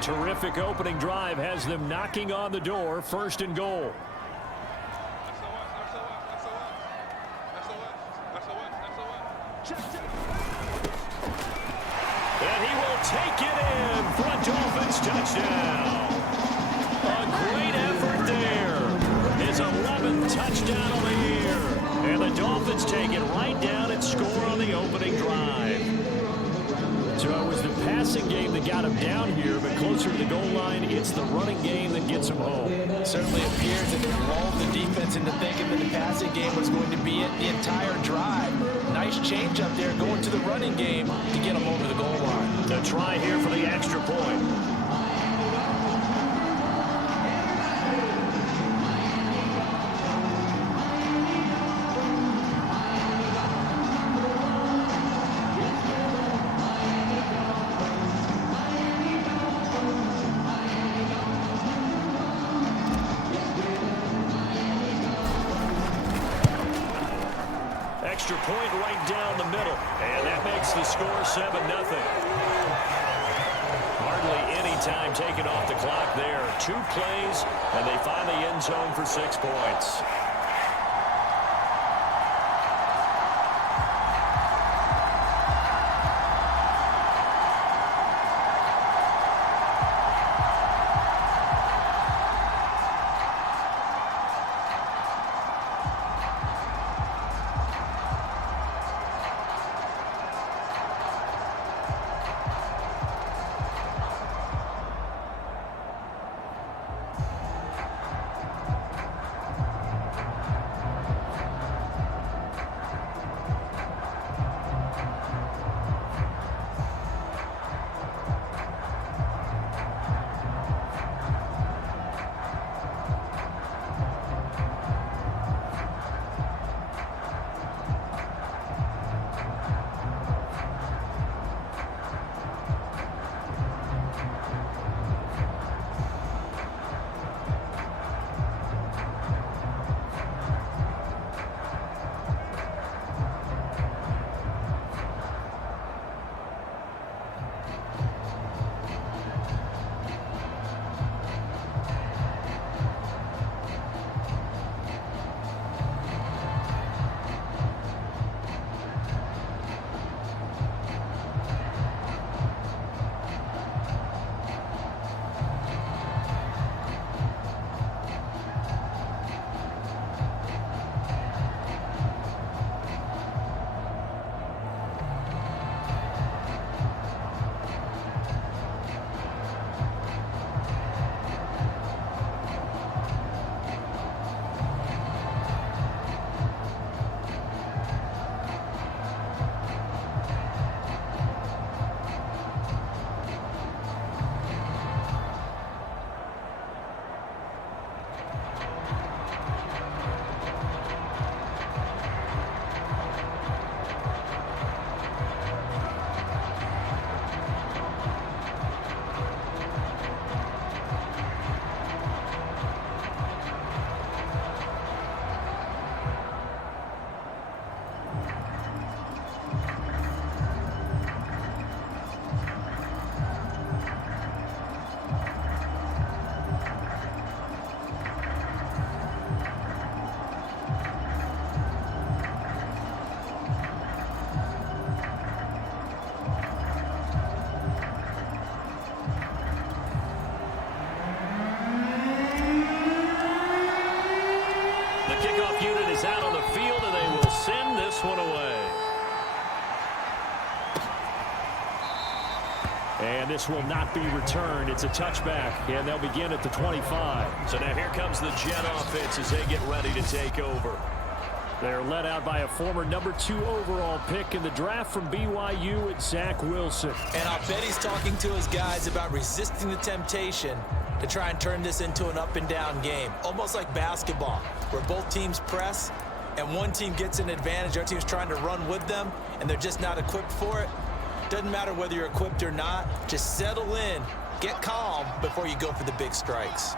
That terrific opening drive has them knocking on the door, 1st and goal. And he will take it in for a Dolphins touchdown. A great effort there. His 11th touchdown of the year. And the Dolphins take it right down and score on the opening drive. So it was the passing game that got him down here, but closer to the goal line, it's the running game that gets him home. It certainly appears that it lulled the defense into thinking that the passing game was going to be it the entire drive. Nice change up there going to the running game to get him over the goal line. A try here for the extra point. Extra point right down the middle. And that makes the score 7-0. Hardly any time taken off the clock there. 2 plays, and they find the end zone for 6 points. Kickoff unit is out on the field, and they will send this one away. And this will not be returned. It's a touchback, and they'll begin at the 25. So now here comes the Jet offense as they get ready to take over. They're led out by a former number 2 overall pick in the draft from BYU, at Zach Wilson. And I'll bet he's talking to his guys about resisting the temptation to try and turn this into an up-and-down game, almost like basketball, where both teams press and one team gets an advantage, our team's trying to run with them, and they're just not equipped for it. Doesn't matter whether you're equipped or not, just settle in, get calm before you go for the big strikes.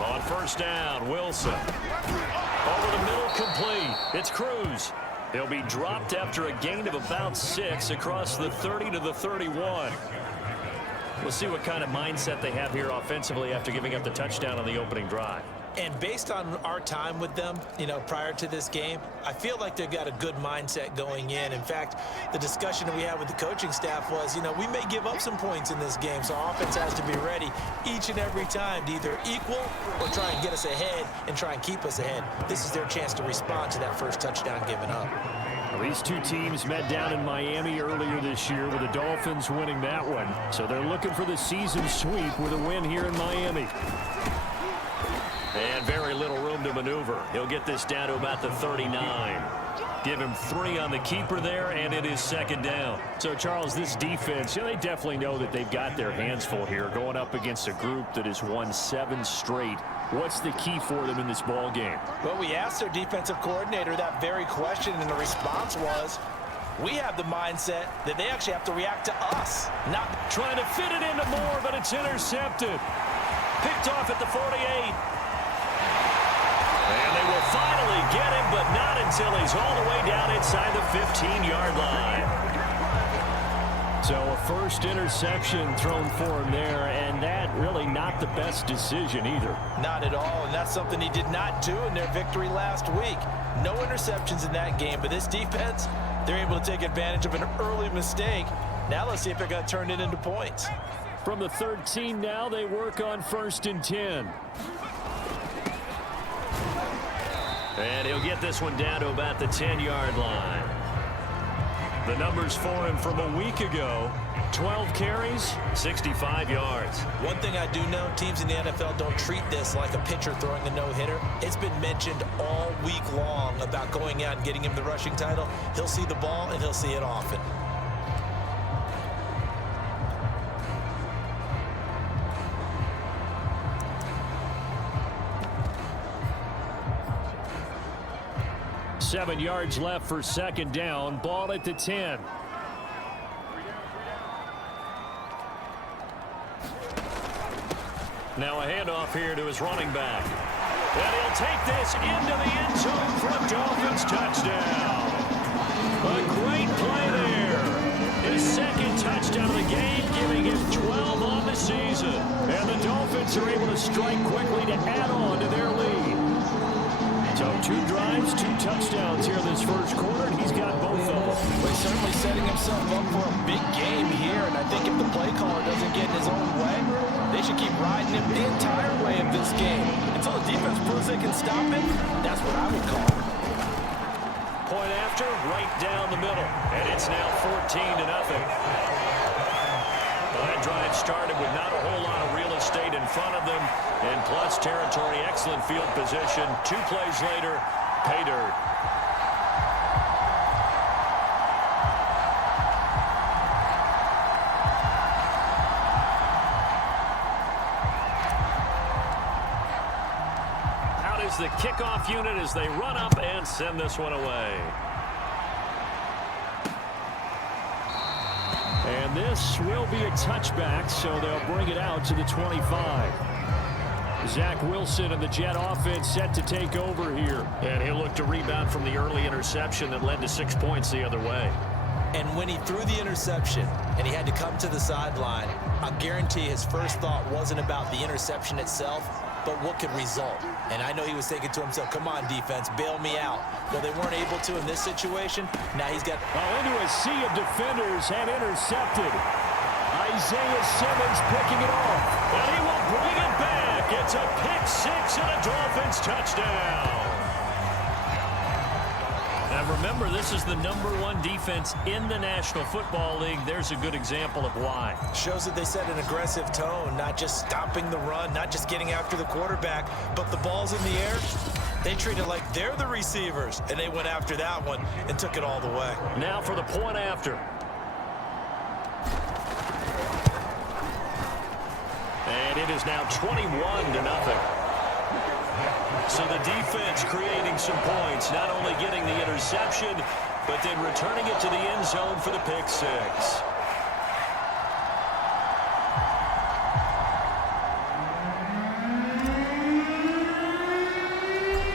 On first down, Wilson. Over the middle, complete. It's Cruz. He'll be dropped after a gain of about 6 across the 30 to the 31. We'll see what kind of mindset they have here offensively after giving up the touchdown on the opening drive. And based on our time with them, prior to this game, I feel like they've got a good mindset going in. In fact, the discussion that we had with the coaching staff was, we may give up some points in this game, so our offense has to be ready each and every time to either equal or try and get us ahead and try and keep us ahead. This is their chance to respond to that first touchdown given up. Well, these two teams met down in Miami earlier this year with the Dolphins winning that one. So they're looking for the season sweep with a win here in Miami. And very little room to maneuver. He'll get this down to about the 39. Give him 3 on the keeper there, and it is second down. So, Charles, this defense, they definitely know that they've got their hands full here, going up against a group that has won 7 straight. What's the key for them in this ball game? Well, we asked their defensive coordinator that very question, and the response was, we have the mindset that they actually have to react to us. Not trying to fit it into Moore, but it's intercepted. Picked off at the 48. And they will finally get him, but not until he's all the way down inside the 15-yard line. So a first interception thrown for him there, and that really not the best decision either. Not at all, and that's something he did not do in their victory last week. No interceptions in that game, but this defense, they're able to take advantage of an early mistake. Now let's see if they're going to turn it into points. From the 13 now, they work on 1st and 10. And he'll get this one down to about the 10-yard line. The numbers for him from a week ago, 12 carries, 65 yards. One thing I do know, teams in the NFL don't treat this like a pitcher throwing a no-hitter. It's been mentioned all week long about going out and getting him the rushing title. He'll see the ball, and he'll see it often. Seven yards left for second down. Ball at the 10. Now a handoff here to his running back. And he'll take this into the end zone for a Dolphins touchdown. A great play there. His second touchdown of the game, giving him 12 on the season. And the Dolphins are able to strike quickly to add on to their lead. So 2 drives, 2 touchdowns here this first quarter, and he's got both of them. Well, he's certainly setting himself up for a big game here, and I think if the play caller doesn't get in his own way, they should keep riding him the entire way of this game. Until the defense proves they can stop him, that's what I would call it. Point after, right down the middle, and it's now 14-0. That drive started with not a whole lot of real estate in front of them. In plus territory, excellent field position. 2 plays later, pay dirt. Out is the kickoff unit as they run up and send this one away. And this will be a touchback, so they'll bring it out to the 25. Zach Wilson and the Jet offense set to take over here. And he'll look to rebound from the early interception that led to 6 points the other way. And when he threw the interception and he had to come to the sideline, I guarantee his first thought wasn't about the interception itself, but what could result. And I know he was thinking to himself, come on, defense, bail me out. Well, they weren't able to in this situation. Now he's got... into a sea of defenders and intercepted. Isaiah Simmons picking it off. And he will bring it back. It's a pick 6 and a Dolphins touchdown. Now remember, this is the #1 defense in the National Football League. There's a good example of why. Shows that they set an aggressive tone, not just stopping the run, not just getting after the quarterback, but the ball's in the air. They treat it like they're the receivers, and they went after that one and took it all the way. Now for the point after. And it is now 21-0. So the defense creating some points, not only getting the interception, but then returning it to the end zone for the pick 6.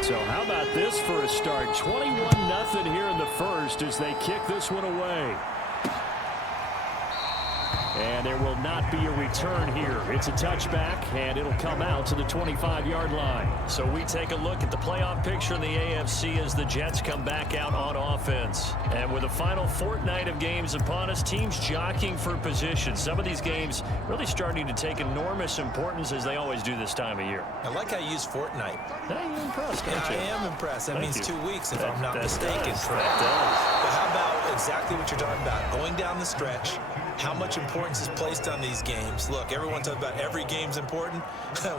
So how about this for a start? 21-0 here in the first as they kick this one away. And there will not be a return here. It's a touchback, and it'll come out to the 25-yard line. So we take a look at the playoff picture in the AFC as the Jets come back out on offense. And with the final fortnight of games upon us, teams jockeying for position. Some of these games really starting to take enormous importance as they always do this time of year. I like how you use fortnight. You're impressed, aren't you? I am impressed. That means 2 weeks, if I'm not that mistaken. Does. Correct. That But how about exactly what you're talking about? Going down the stretch, how much importance is placed on these games. Look, everyone talks about every game's important.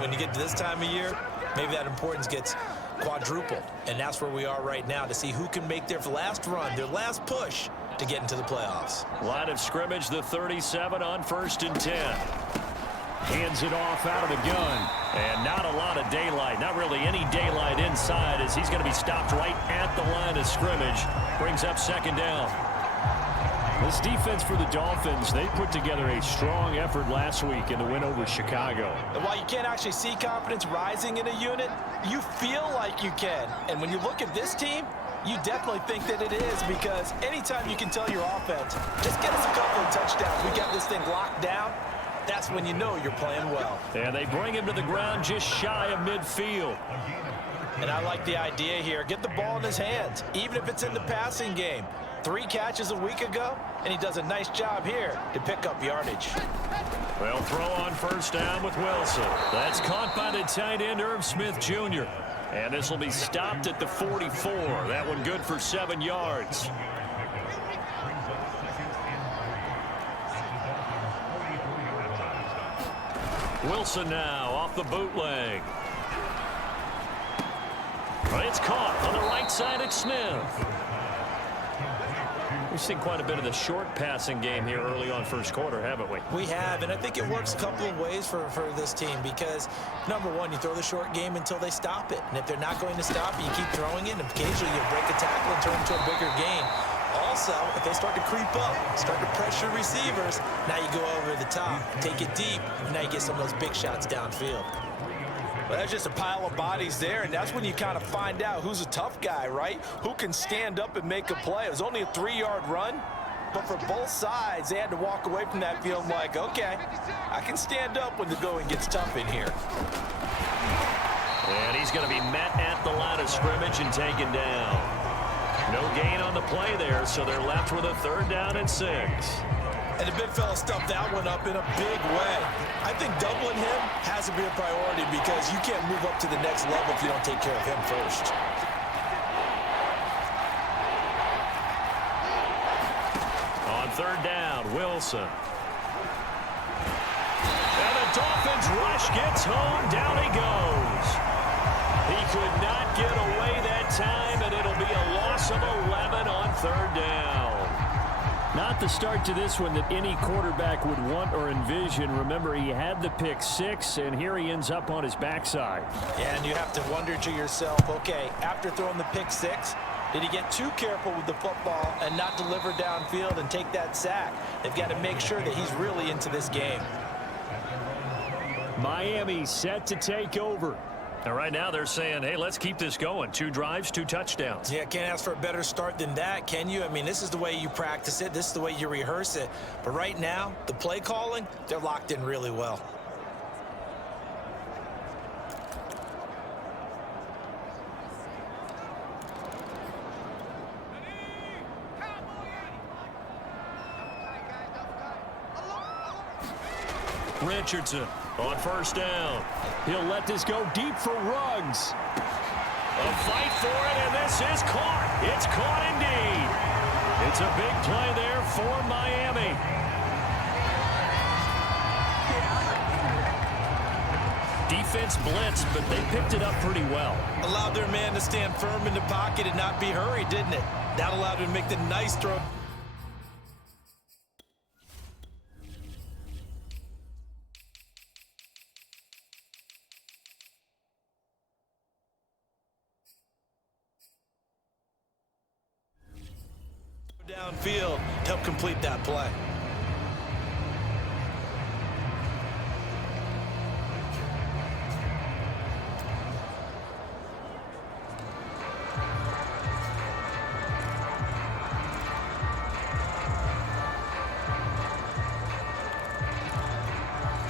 When you get to this time of year, maybe that importance gets quadrupled. And that's where we are right now to see who can make their last run, their last push to get into the playoffs. Line of scrimmage, the 37 on 1st and 10. Hands it off out of the gun. And not a lot of daylight. Not really any daylight inside as he's going to be stopped right at the line of scrimmage. Brings up 2nd down. This defense for the Dolphins, they put together a strong effort last week in the win over Chicago. And while you can't actually see confidence rising in a unit, you feel like you can. And when you look at this team, you definitely think that it is, because anytime you can tell your offense, just get us a couple of touchdowns, we got this thing locked down, that's when you know you're playing well. And they bring him to the ground just shy of midfield. And I like the idea here. Get the ball in his hands, even if it's in the passing game. 3 catches a week ago, and he does a nice job here to pick up yardage. Well, throw on 1st down with Wilson. That's caught by the tight end, Irv Smith Jr. And this will be stopped at the 44. That one good for 7 yards. Wilson now off the bootleg. It's caught on the right side at Smith. We've seen quite a bit of the short passing game here early on 1st quarter, haven't we? We have, and I think it works a couple of ways for this team because, number one, you throw the short game until they stop it. And if they're not going to stop it, you keep throwing it, and occasionally you break a tackle and turn it into a bigger gain. Also, if they start to creep up, start to pressure receivers, now you go over the top, take it deep, and now you get some of those big shots downfield. Well, that's just a pile of bodies there, and that's when you kind of find out who's a tough guy, right? Who can stand up and make a play. It was only a 3-yard run, but for both sides, they had to walk away from that field like, okay, I can stand up when the going gets tough in here. And he's going to be met at the line of scrimmage and taken down. No gain on the play there, so they're left with a 3rd down and 6. And the big fella stuffed that one up in a big way. I think doubling him has to be a priority because you can't move up to the next level if you don't take care of him first. On 3rd down, Wilson. And the Dolphins rush gets home. Down he goes. He could not get away that time, and it'll be a loss of 11 on 3rd down. Not the start to this one that any quarterback would want or envision. Remember, he had the pick 6, and here he ends up on his backside. Yeah, and you have to wonder to yourself, okay, after throwing the pick 6, did he get too careful with the football and not deliver downfield and take that sack? They've got to make sure that he's really into this game. Miami set to take over. And right now they're saying, hey, let's keep this going. 2 drives, 2 touchdowns. Yeah, can't ask for a better start than that, can you? I mean, this is the way you practice it. This is the way you rehearse it. But right now, the play calling, they're locked in really well. Richardson on 1st down. He'll let this go deep for Ruggs. A fight for it, and this is caught. It's caught indeed. It's a big play there for Miami. Defense blitzed, but they picked it up pretty well. Allowed their man to stand firm in the pocket and not be hurried, didn't it? That allowed him to make the nice throw. Downfield to help complete that play.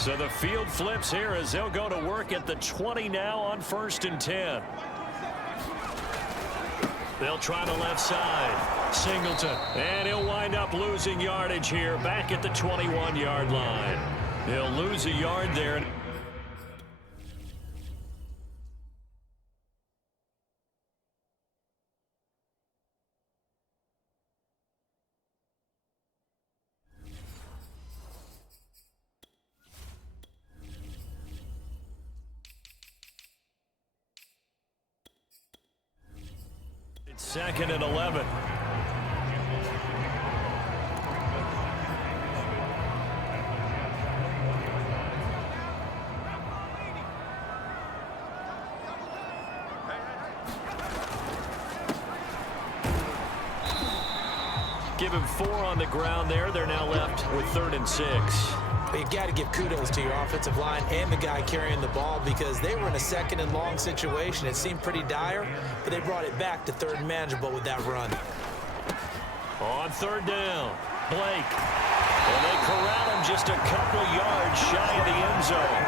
So the field flips here as they'll go to work at the 20 now on 1st and 10. They'll try the left side. Singleton. And he'll wind up losing yardage here back at the 21-yard line. He'll lose a yard there. It's 2nd and 11. Give him 4 on the ground there. They're now left with 3rd and 6. But you've got to give kudos to your offensive line and the guy carrying the ball because they were in a 2nd and long situation. It seemed pretty dire, but they brought it back to 3rd and manageable with that run. On 3rd down, Blake. And they corral him just a couple yards shy of the end zone.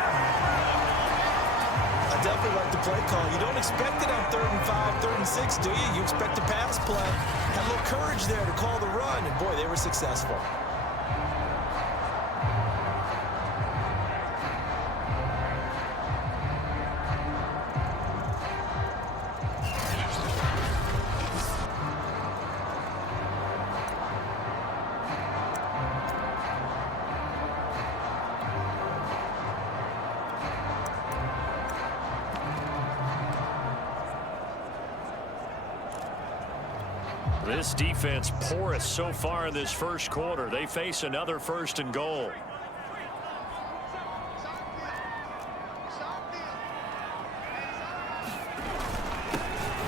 I definitely like the play call. You don't expect it on 3rd and 5, 3rd and 6, do you? You expect a pass play. Had a little courage there to call the run, and boy, they were successful. This defense porous so far in this first quarter. They face another 1st and goal.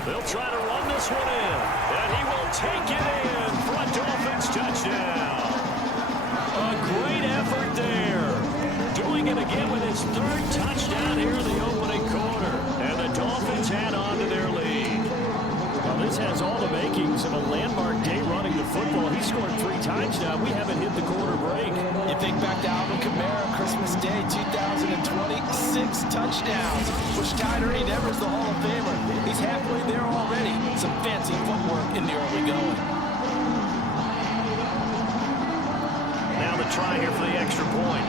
They'll try to run this one in. And he will take it in for a Dolphins touchdown. A great effort there. Doing it again with his 3rd touchdown here in the opening quarter. And the Dolphins add on to their lead. Well, this has all the makings of a landmark day running the football. He scored 3 times now. We haven't hit the quarter break. You think back to Alvin Kamara, Christmas Day 2020, 6 touchdowns. Which tied Ernie Devers, the Hall of Famer. He's halfway there already. Some fancy footwork in the early going. Now the try here for the extra point.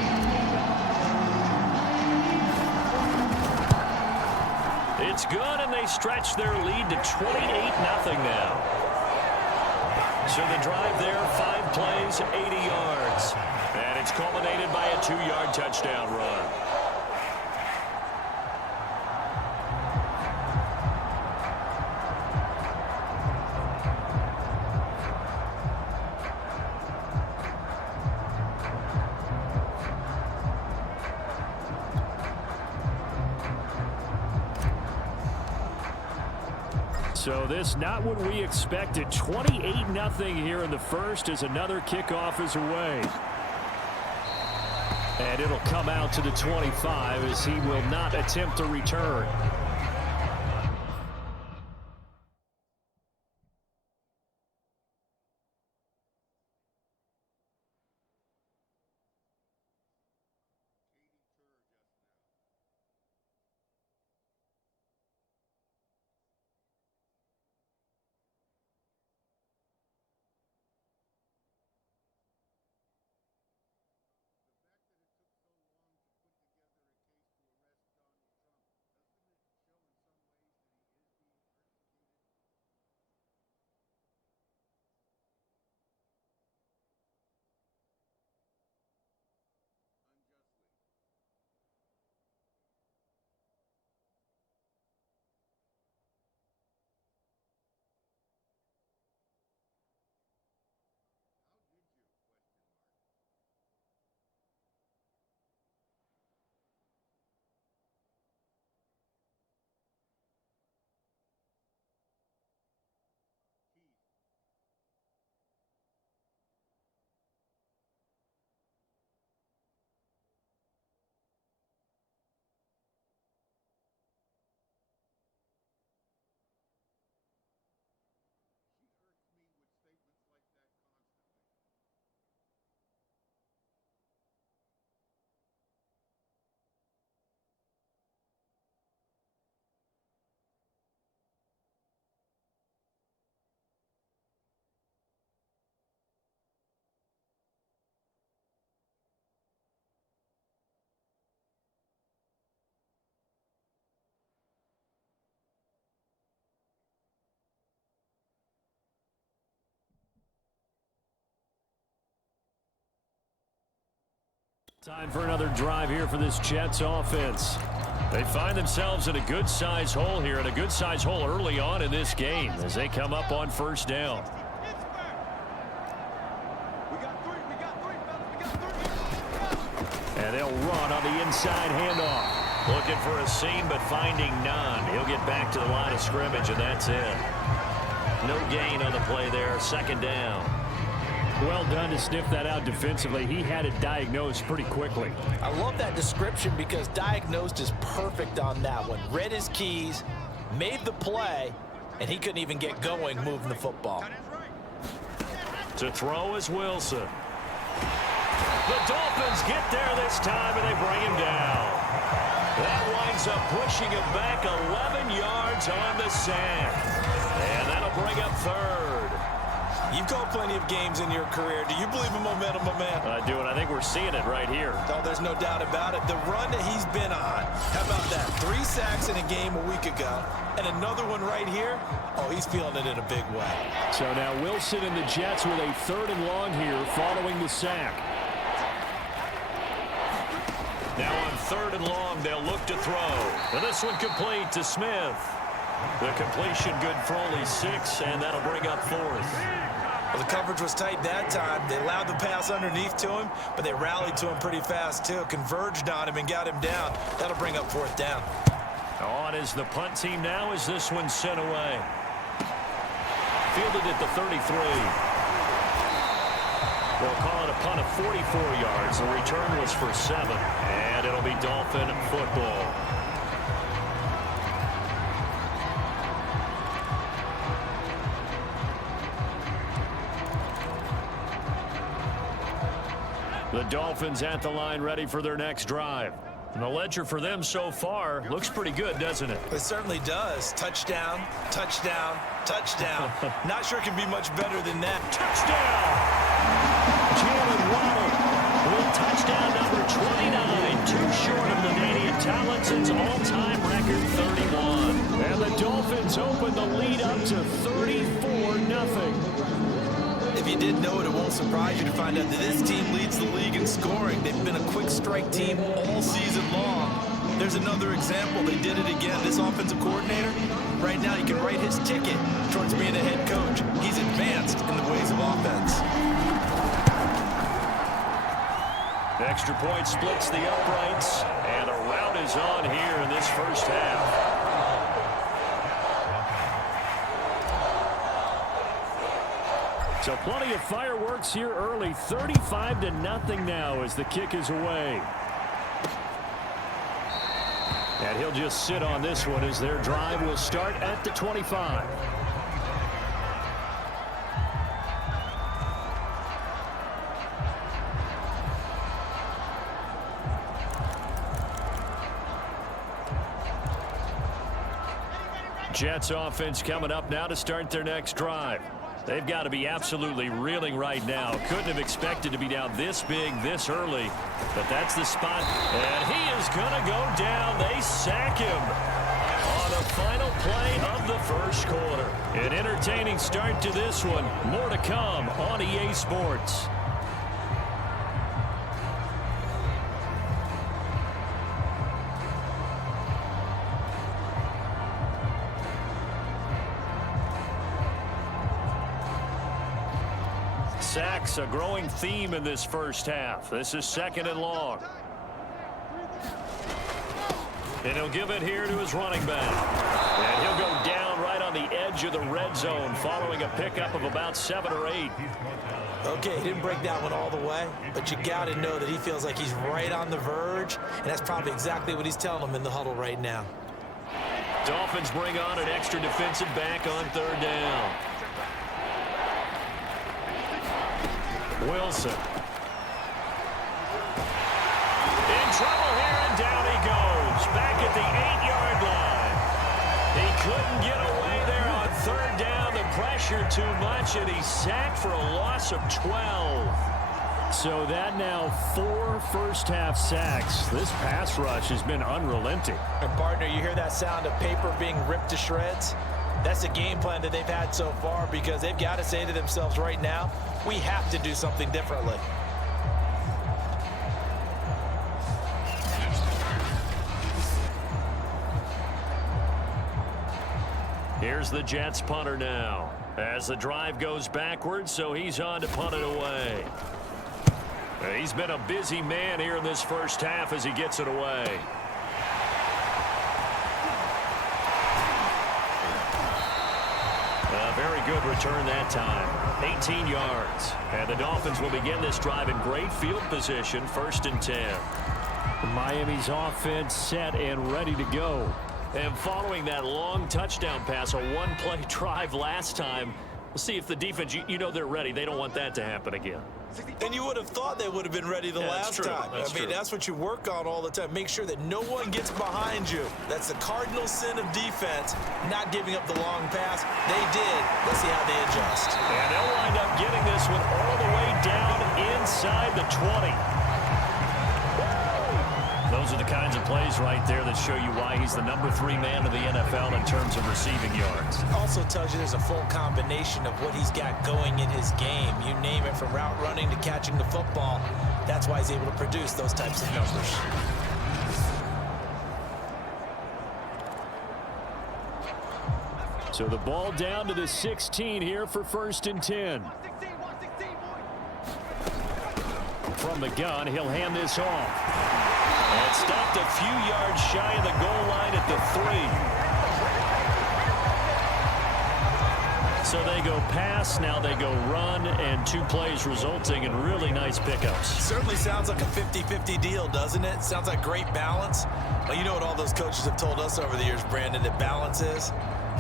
It's good, and they stretch their lead to 28-0 now. So the drive there, 5 plays, 80 yards. And it's culminated by a 2-yard touchdown run. So this not what we expected. 28-0 here in the first as another kickoff is away. And it'll come out to the 25 as he will not attempt to return. Time for another drive here for this Jets offense. They find themselves in a good-sized hole here, and a good-sized hole early on in this game as they come up on first down. And they'll run on the inside handoff. Looking for a seam, but finding none. He'll get back to the line of scrimmage, and that's it. No gain on the play there. Second down. Well done to sniff that out defensively. He had it diagnosed pretty quickly. I love that description because diagnosed is perfect on that one. Read his keys, made the play, and he couldn't even get going moving the football. To throw is Wilson. The Dolphins get there this time, and they bring him down. That winds up pushing him back 11 yards on the sack. And that'll bring up third. You've called plenty of games in your career. Do you believe in momentum, my man? I do, and I think we're seeing it right here. Oh, there's no doubt about it. The run that he's been on. How about that? 3 sacks in a game a week ago, and another one right here. Oh, he's feeling it in a big way. So now Wilson and the Jets with a 3rd and long here following the sack. Now on 3rd and long, they'll look to throw. And this one complete to Smith. The completion good for only 6, and that'll bring up 4th. Well, the coverage was tight that time. They allowed the pass underneath to him, but they rallied to him pretty fast, too. Converged on him and got him down. That'll bring up 4th down. On is the punt team now as this one's sent away. Fielded at the 33. We'll call it a punt of 44 yards. The return was for 7, and it'll be Dolphin football. The Dolphins at the line ready for their next drive. And the ledger for them so far looks pretty good, doesn't it? It certainly does. Touchdown, touchdown, touchdown. Not sure it can be much better than that. Touchdown! Jalen Waddle with touchdown number 29. Too short of LaDainian Tomlinson's all-time record 31. And the Dolphins open the lead up to 34-0. If you didn't know it, it won't surprise you to find out that this team leads the league in scoring. They've been a quick strike team all season long. There's another example. They did it again. This offensive coordinator, right now, you can write his ticket towards being a head coach. He's advanced in the ways of offense. Extra point splits the uprights, and a rout is on here in this first half. So plenty of fireworks here early. 35-0 now as the kick is away. And he'll just sit on this one as their drive will start at the 25. Jets offense coming up now to start their next drive. They've got to be absolutely reeling right now. Couldn't have expected to be down this big, this early. But that's the spot. And he is going to go down. They sack him on the final play of the first quarter. An entertaining start to this one. More to come on EA Sports. Sacks, a growing theme in this first half. This is 2nd and long. And he'll give it here to his running back. And he'll go down right on the edge of the red zone following a pickup of about 7 or 8. Okay, he didn't break that one all the way, but you got to know that he feels like he's right on the verge, and that's probably exactly what he's telling them in the huddle right now. Dolphins bring on an extra defensive back on 3rd down. Wilson. In trouble here, and down he goes. Back at the 8-yard line. He couldn't get away there on 3rd down. The pressure too much, and he's sacked for a loss of 12. So that now 4 first-half sacks. This pass rush has been unrelenting. And, partner, you hear that sound of paper being ripped to shreds? That's the game plan that they've had so far because they've got to say to themselves right now, we have to do something differently. Here's the Jets punter now. As the drive goes backwards, so he's on to punt it away. He's been a busy man here in this first half as he gets it away. A very good return that time. 18 yards. And the Dolphins will begin this drive in great field position, 1st and 10. Miami's offense set and ready to go. And following that long touchdown pass, a one-play drive last time, we'll see if the defense, you know they're ready. They don't want that to happen again. And you would have thought they would have been ready the last time. That's what you work on all the time. Make sure that no one gets behind you. That's the cardinal sin of defense, not giving up the long pass. They did. Let's see how they adjust. And they'll wind up getting this one all the way down inside the 20. Those are the kinds of plays right there that show you why he's the #3 man of the NFL in terms of receiving yards. Also tells you there's a full combination of what he's got going in his game. You name it, from route running to catching the football. That's why he's able to produce those types of numbers. So the ball down to the 16 here for 1st and 10. From the gun, he'll hand this off. And stopped a few yards shy of the goal line at the 3. So they go pass, now they go run, and 2 plays resulting in really nice pickups. Certainly sounds like a 50-50 deal, doesn't it? Sounds like great balance. Well, you know what all those coaches have told us over the years, Brandon, that balance is?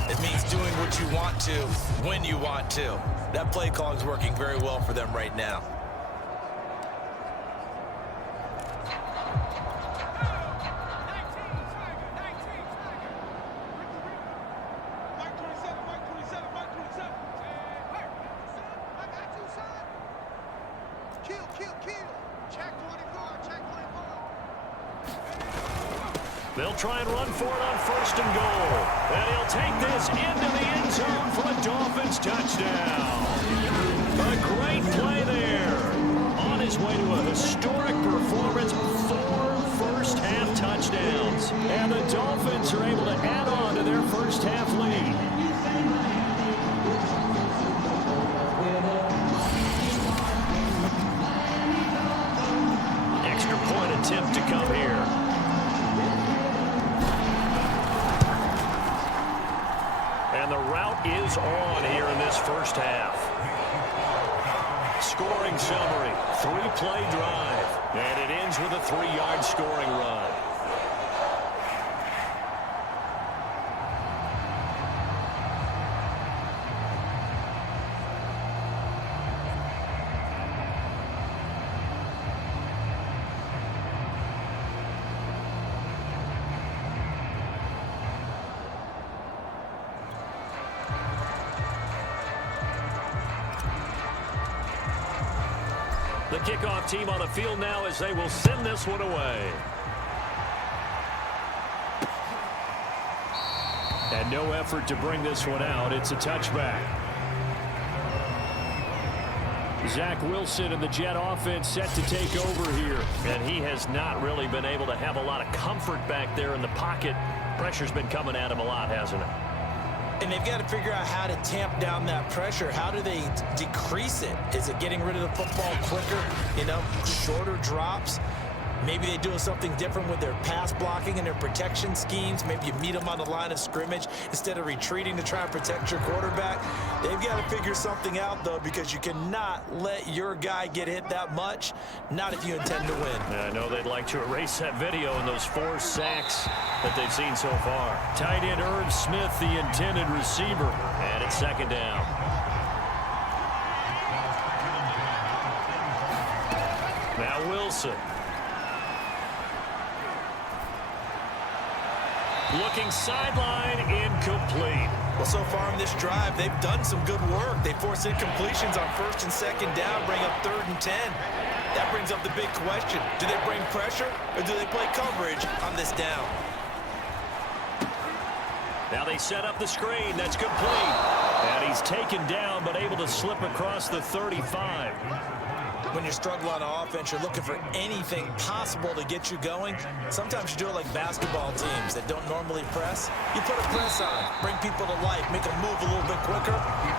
It means doing what you want to when you want to. That play calling is working very well for them right now. They'll try and run for it on 1st and goal. And he'll take this into the end zone for a Dolphins touchdown. A great play there. On his way to a historic performance, 4 first-half touchdowns. And the Dolphins are able to add on to their first-half lead. Extra point attempt to come here. And the route is on here in this first half. Scoring summary, 3-play drive. And it ends with a 3-yard scoring run. The kickoff team on the field now as they will send this one away. And no effort to bring this one out. It's a touchback. Zach Wilson and the Jet offense set to take over here. And he has not really been able to have a lot of comfort back there in the pocket. Pressure's been coming at him a lot, hasn't it? And they've got to figure out how to tamp down that pressure. How do they decrease it? Is it getting rid of the football quicker? You know, shorter drops? Maybe they do something different with their pass blocking and their protection schemes. Maybe you meet them on the line of scrimmage instead of retreating to try and protect your quarterback. They've got to figure something out, though, because you cannot let your guy get hit that much, not if you intend to win. I know they'd like to erase that video and those 4 sacks that they've seen so far. Tight end Irv Smith, the intended receiver. And it's 2nd down. Now Wilson. Looking sideline, incomplete. Well, so far in this drive, they've done some good work. They force incompletions on 1st and 2nd down, bring up 3rd and 10. That brings up the big question. Do they bring pressure or do they play coverage on this down? Now they set up the screen. That's complete. And he's taken down but able to slip across the 35. when you're struggling on offense, you're looking for anything possible to get you going. Sometimes you do it like basketball teams that don't normally press. You put a press on, bring people to life, make them move a little bit quicker.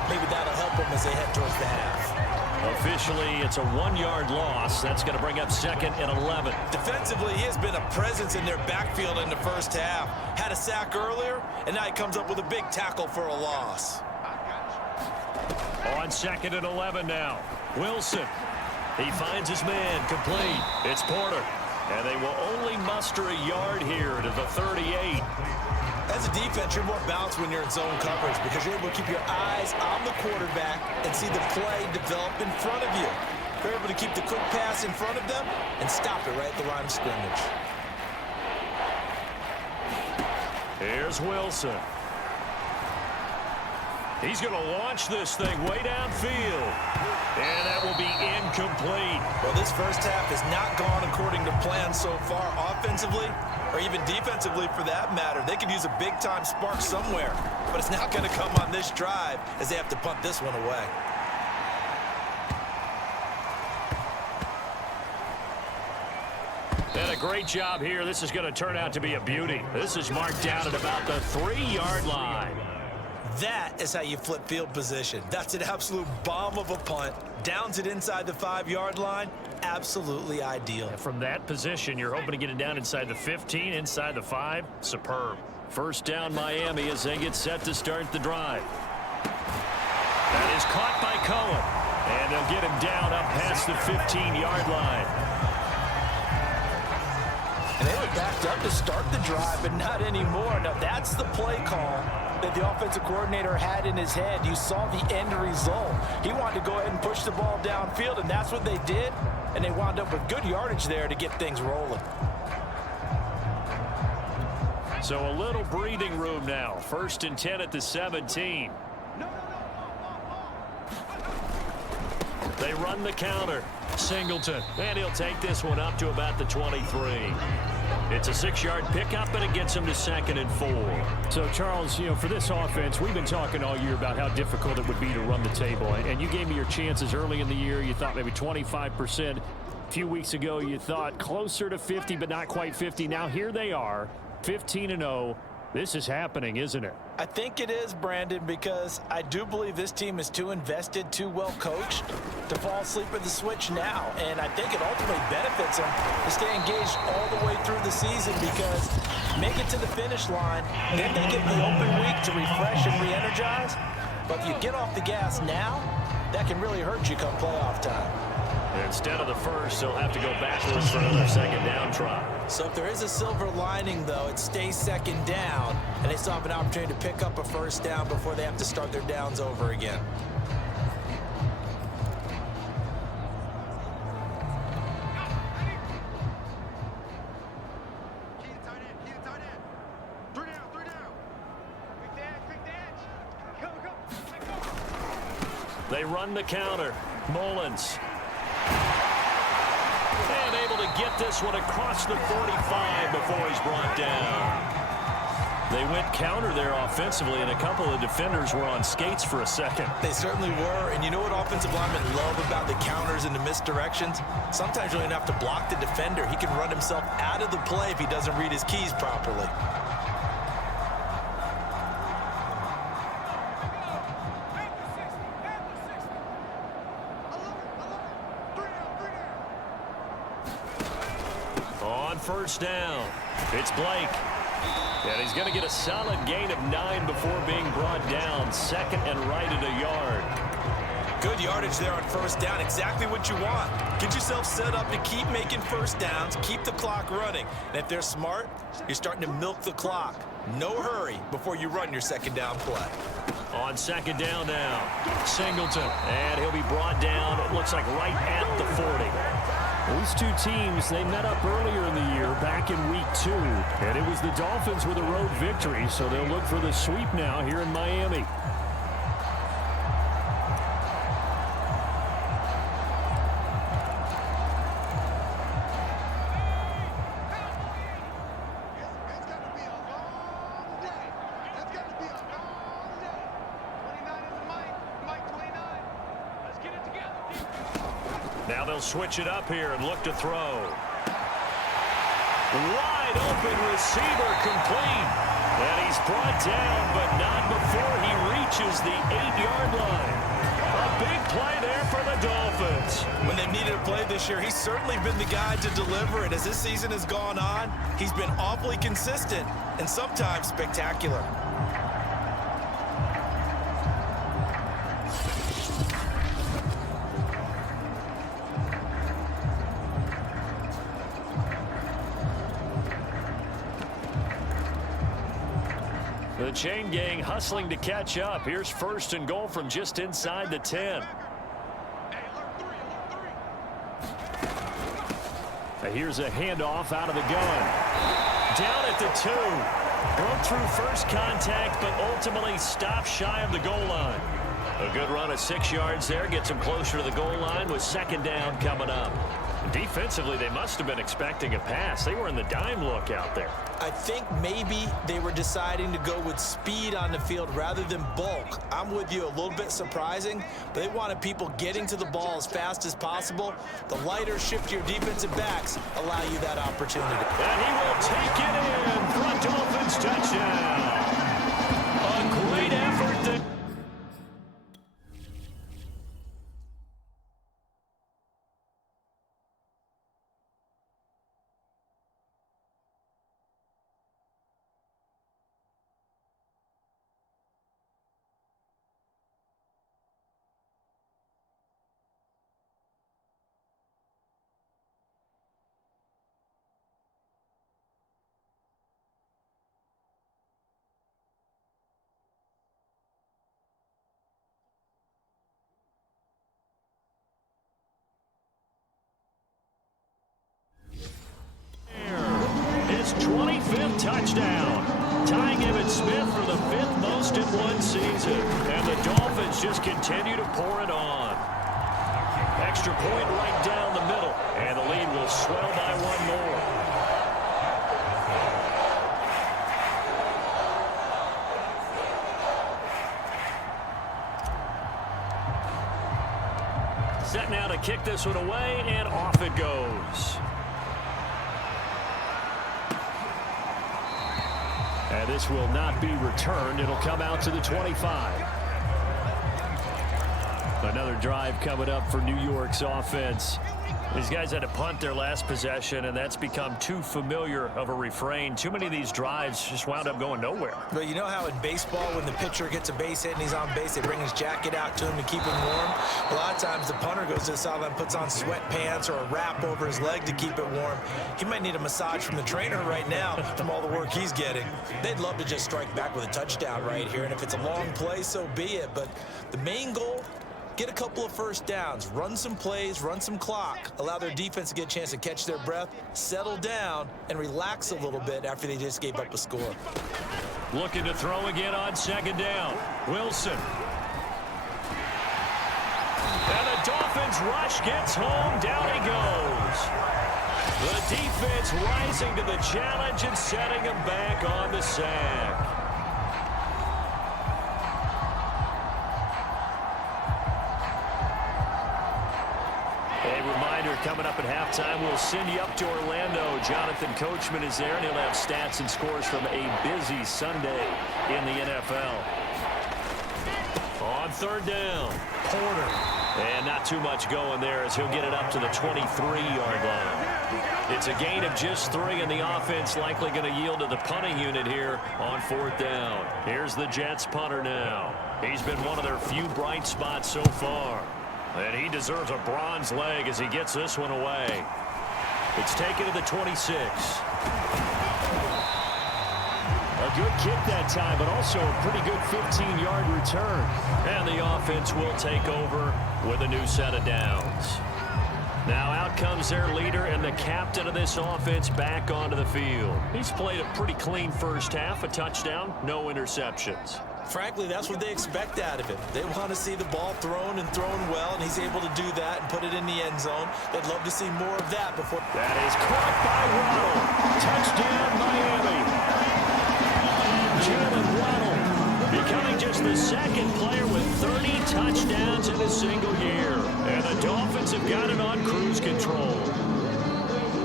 Maybe that'll help them as they head towards the half. Officially, it's a 1-yard loss. That's going to bring up 2nd and 11. Defensively, he has been a presence in their backfield in the first half. Had a sack earlier, and now he comes up with a big tackle for a loss. On 2nd and 11 now. Wilson. He finds his man, complete. It's Porter. And they will only muster a yard here to the 38. As a defense, you're more balanced when you're in zone coverage because you're able to keep your eyes on the quarterback and see the play develop in front of you. You're able to keep the quick pass in front of them and stop it right at the line of scrimmage. Here's Wilson. He's going to launch this thing way downfield. And that will be incomplete. Well, this first half has not gone according to plan so far offensively or even defensively for that matter. They could use a big-time spark somewhere, but it's not going to come on this drive as they have to punt this one away. And a great job here. This is going to turn out to be a beauty. This is marked down at about the 3-yard line. That is how you flip field position. That's an absolute bomb of a punt. Downs it inside the 5-yard line. Absolutely ideal. And from that position, you're hoping to get it down inside the 15, inside the 5. Superb. First down, Miami, as they get set to start the drive. That is caught by Cohen. And they'll get him down up past the 15-yard line. And they were backed up to start the drive, but not anymore. Now, that's the play call that the offensive coordinator had in his head. You saw the end result. He wanted to go ahead and push the ball downfield, and that's what they did. And they wound up with good yardage there to get things rolling. So a little breathing room now. 1st and 10 at the 17. They run the counter. Singleton. And he'll take this one up to about the 23. It's a 6-yard pickup, and it gets him to 2nd and 4. So, Charles, you know, for this offense, we've been talking all year about how difficult it would be to run the table. And you gave me your chances early in the year. You thought maybe 25%. A few weeks ago, you thought closer to 50, but not quite 50. Now here they are, 15-0. This is happening, isn't it? I think it is, Brandon, because I do believe this team is too invested, too well coached to fall asleep at the switch now. And I think it ultimately benefits them to stay engaged all the way through the season because make it to the finish line, then they get the open week to refresh and re-energize. But if you get off the gas now, that can really hurt you come playoff time. Instead of the first, they'll have to go backwards for another 2nd down try. So if there is a silver lining, though, it stays 2nd down, and they still have an opportunity to pick up a 1st down before they have to start their downs over again. They run the counter. Mullins. And able to get this one across the 45 before he's brought down. They went counter there offensively, and a couple of defenders were on skates for a second. They certainly were, and you know what offensive linemen love about the counters and the misdirections? Sometimes you don't even have to block the defender. He can run himself out of the play if he doesn't read his keys properly. On 1st down, it's Blake. And he's going to get a solid gain of 9 before being brought down. 2nd and right at a yard. Good yardage there on 1st down. Exactly what you want. Get yourself set up to keep making 1st downs, keep the clock running. And if they're smart, you're starting to milk the clock. No hurry before you run your 2nd down play. On 2nd down now, Singleton. And he'll be brought down, it looks like right at the 40. These two teams, they met up earlier in the year, back in week 2. And it was the Dolphins with a road victory, so they'll look for the sweep now here in Miami. Now they'll switch it up here and look to throw. Wide open receiver complete. And he's brought down, but not before he reaches the 8-yard line. A big play there for the Dolphins. When they've needed a play this year, he's certainly been the guy to deliver it. As this season has gone on, he's been awfully consistent and sometimes spectacular. The chain gang hustling to catch up. Here's 1st and goal from just inside the 10. Here's a handoff out of the gun. Down at the 2. Broke through first contact, but ultimately stopped shy of the goal line. A good run of 6 yards there. Gets him closer to the goal line with 2nd down coming up. Defensively, they must have been expecting a pass. They were in the dime look out there. I think maybe they were deciding to go with speed on the field rather than bulk. I'm with you, a little bit surprising, but they wanted people getting to the ball as fast as possible. The lighter, shiftier defensive backs allow you that opportunity. And he will take it in for a Dolphins touchdown. A great effort there. His 25th touchdown, tying Emmitt Smith for the 5th most in one season. And the Dolphins just continue to pour it on. Extra point right down the middle, and the lead will swell by 1 more. Set now to kick this one away, and off it goes. And this will not be returned. It'll come out to the 25. Another drive coming up for New York's offense. These guys had to punt their last possession, and that's become too familiar of a refrain. Too many of these drives just wound up going nowhere. But you know how in baseball, when the pitcher gets a base hit and he's on base, they bring his jacket out to him to keep him warm? A lot of times the punter goes to the sideline, puts on sweatpants or a wrap over his leg to keep it warm. He might need a massage from the trainer right now from all the work he's getting. They'd love to just strike back with a touchdown right here, and if it's a long play, so be it. But the main goal, get a couple of first downs, run some plays, run some clock, allow their defense to get a chance to catch their breath, settle down, and relax a little bit after they just gave up a score. Looking to throw again on 2nd down. Wilson. And the Dolphins rush gets home. Down he goes. The defense rising to the challenge and setting him back on the sack. Coming up at halftime, we'll send you up to Orlando. Jonathan Coachman is there, and he'll have stats and scores from a busy Sunday in the NFL. On 3rd down, Porter. And not too much going there as he'll get it up to the 23-yard line. It's a gain of just 3, and the offense likely going to yield to the punting unit here on 4th down. Here's the Jets punter now. He's been one of their few bright spots so far. And he deserves a bronze leg as he gets this one away. It's taken to the 26. A good kick that time, but also a pretty good 15-yard return. And the offense will take over with a new set of downs. Now out comes their leader and the captain of this offense back onto the field. He's played a pretty clean first half, a touchdown, no interceptions. Frankly, that's what they expect out of him. They want to see the ball thrown and thrown well, and he's able to do that and put it in the end zone. They'd love to see more of that before. That is caught by Waddle. Touchdown, Miami. Jalen Waddle becoming just the second player with 30 touchdowns in a single year. And the Dolphins have got it on cruise control.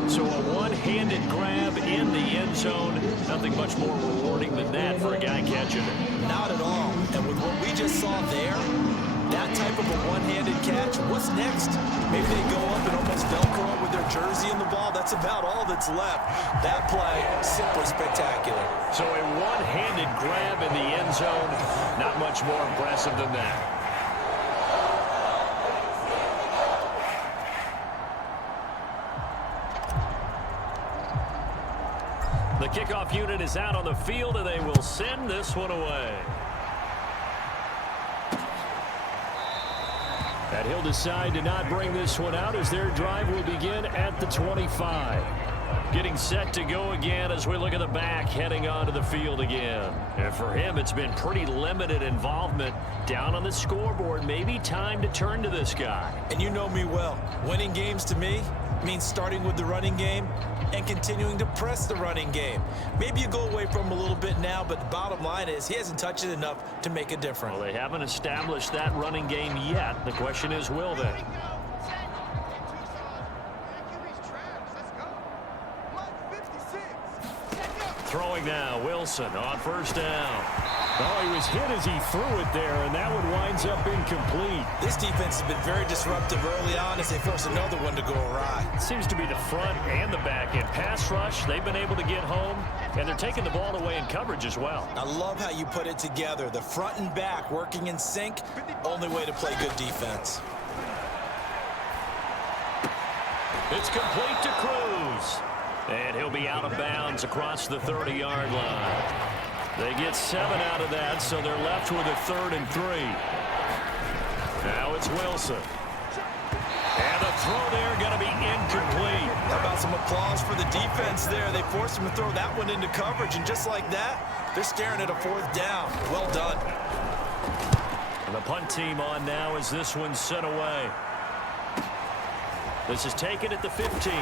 So a one-handed grab in the end zone. Nothing much more rewarding than that for a guy catching it. Not at all. And with what we just saw there, that type of a one-handed catch, what's next? Maybe they go up and almost Velcro with their jersey in the ball. That's about all that's left. That play, simply spectacular. So a one-handed grab in the end zone. Not much more impressive than that. The kickoff unit is out on the field, and they will send this one away. And he'll decide to not bring this one out as their drive will begin at the 25. Getting set to go again as we look at the back heading onto the field again. And for him, it's been pretty limited involvement down on the scoreboard. Maybe time to turn to this guy. And you know me well. Winning games to me means starting with the running game and continuing to press the running game. Maybe you go away from him a little bit now, but the bottom line is he hasn't touched it enough to make a difference. Well, they haven't established that running game yet. The question is, will they? Throwing now, Wilson on first down. Oh, he was hit as he threw it there, and that one winds up incomplete. This defense has been very disruptive early on as they force another one to go awry. It seems to be the front and the back end. Pass rush, they've been able to get home, and they're taking the ball away in coverage as well. I love how you put it together. The front and back working in sync, only way to play good defense. It's complete to Cruz. And he'll be out of bounds across the 30-yard line. They get 7 out of that, so they're left with a 3rd and 3. Now it's Wilson. And the throw there going to be incomplete. How about some applause for the defense there? They forced him to throw that one into coverage, and just like that, they're staring at a 4th down. Well done. And the punt team on now as this one's sent away. This is taken at the 15.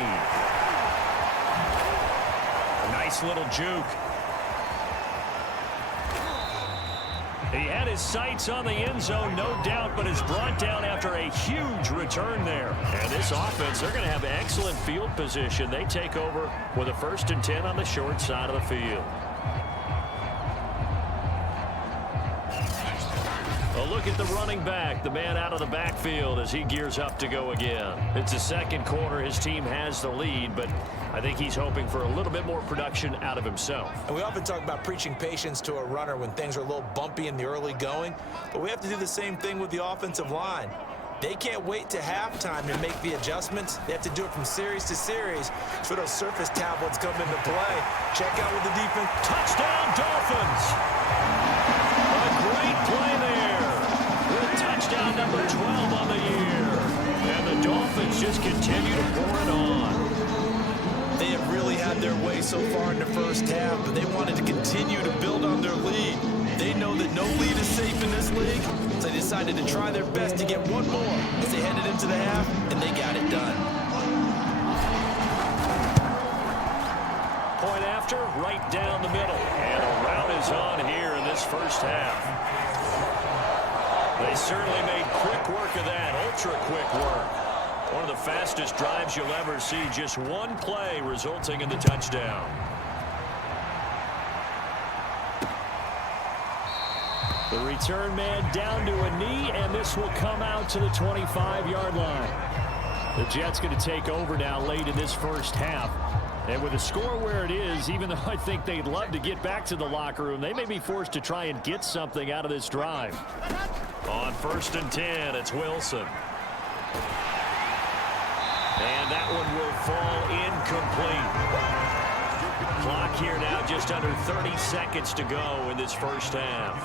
Nice little juke. He had his sights on the end zone, no doubt, but is brought down after a huge return there. And this offense, they're going to have excellent field position. They take over with a 1st and 10 on the short side of the field. A look at the running back, the man out of the backfield as he gears up to go again. It's the second quarter. His team has the lead, but I think he's hoping for a little bit more production out of himself. And we often talk about preaching patience to a runner when things are a little bumpy in the early going, but we have to do the same thing with the offensive line. They can't wait to halftime to make the adjustments. They have to do it from series to series. So those surface tablets come into play. Check out with the defense. Touchdown, Dolphins! A great play there. With touchdown number 12 on the year. And the Dolphins just continue to pour it on. They have really had their way so far in the first half, but they wanted to continue to build on their lead. They know that no lead is safe in this league, so they decided to try their best to get one more as they headed into the half, and they got it done. Point after, right down the middle. And a rout is on here in this first half. They certainly made quick work of that, ultra-quick work. One of the fastest drives you'll ever see, just one play resulting in the touchdown. The return man down to a knee, and this will come out to the 25-yard line. The Jets going to take over now late in this first half. And with the score where it is, even though I think they'd love to get back to the locker room, they may be forced to try and get something out of this drive. On 1st and 10, it's Wilson. And that one will fall incomplete. Clock here now just under 30 seconds to go in this first half.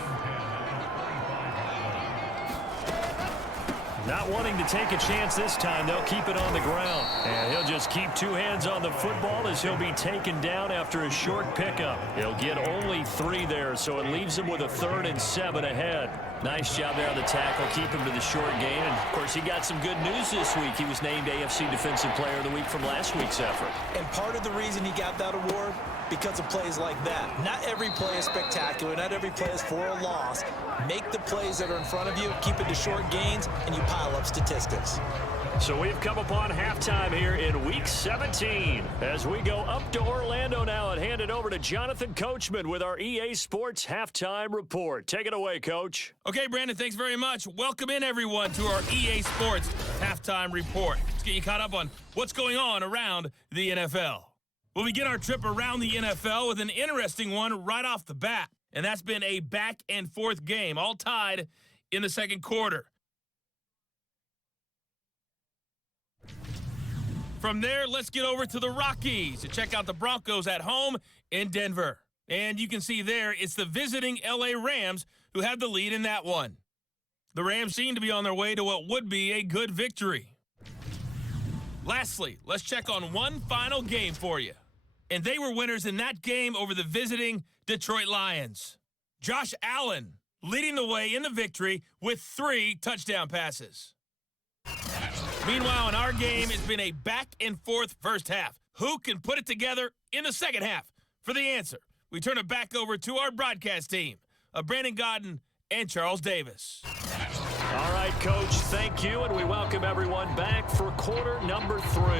Not wanting to take a chance this time, they'll keep it on the ground. And he'll just keep 2 hands on the football as he'll be taken down after a short pickup. He'll get only 3 there, so it leaves him with a 3rd and 7 ahead. Nice job there on the tackle. Keep him to the short gain. And, of course, he got some good news this week. He was named AFC Defensive Player of the Week from last week's effort. And part of the reason he got that award, because of plays like that. Not every play is spectacular. Not every play is for a loss. Make the plays that are in front of you, keep it to short gains, and you pile up statistics. So we've come upon halftime here in Week 17 as we go up to Orlando now and hand it over to Jonathan Coachman with our EA Sports Halftime Report. Take it away, Coach. Okay, Brandon, thanks very much. Welcome in, everyone, to our EA Sports Halftime Report. Let's get you caught up on what's going on around the NFL. We'll begin our trip around the NFL with an interesting one right off the bat, and that's been a back-and-forth game, all tied in the second quarter. From there, let's get over to the Rockies to check out the Broncos at home in Denver. And you can see there, it's the visiting LA Rams who have the lead in that one. The Rams seem to be on their way to what would be a good victory. Lastly, let's check on one final game for you. And they were winners in that game over the visiting Detroit Lions. Josh Allen leading the way in the victory with 3 touchdown passes. Meanwhile, in our game, it's been a back-and-forth first half. Who can put it together in the second half? For the answer, we turn it back over to our broadcast team of Brandon Godden and Charles Davis. All right, Coach, thank you, and we welcome everyone back for quarter number 3.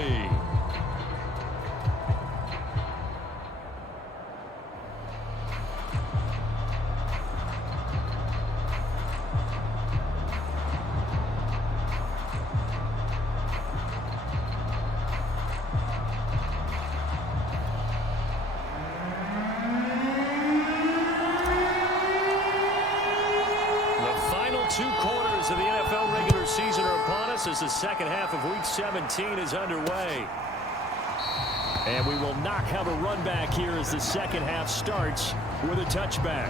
Of the NFL regular season are upon us as the second half of Week 17 is underway. And we will not have a run back here as the second half starts with a touchback.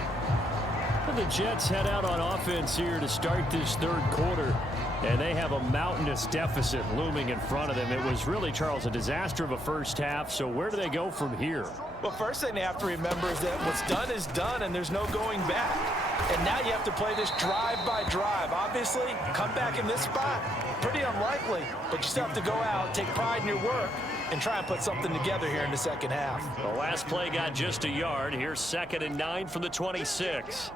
And the Jets head out on offense here to start this third quarter. And they have a mountainous deficit looming in front of them. It was really, Charles, a disaster of a first half. So where do they go from here? Well, first thing they have to remember is that what's done is done, and there's no going back. And now you have to play this drive by drive. Obviously, come back in this spot, pretty unlikely. But you still have to go out, take pride in your work, and try and put something together here in the second half. The last play got just a yard. Here's 2nd and 9 from the 26.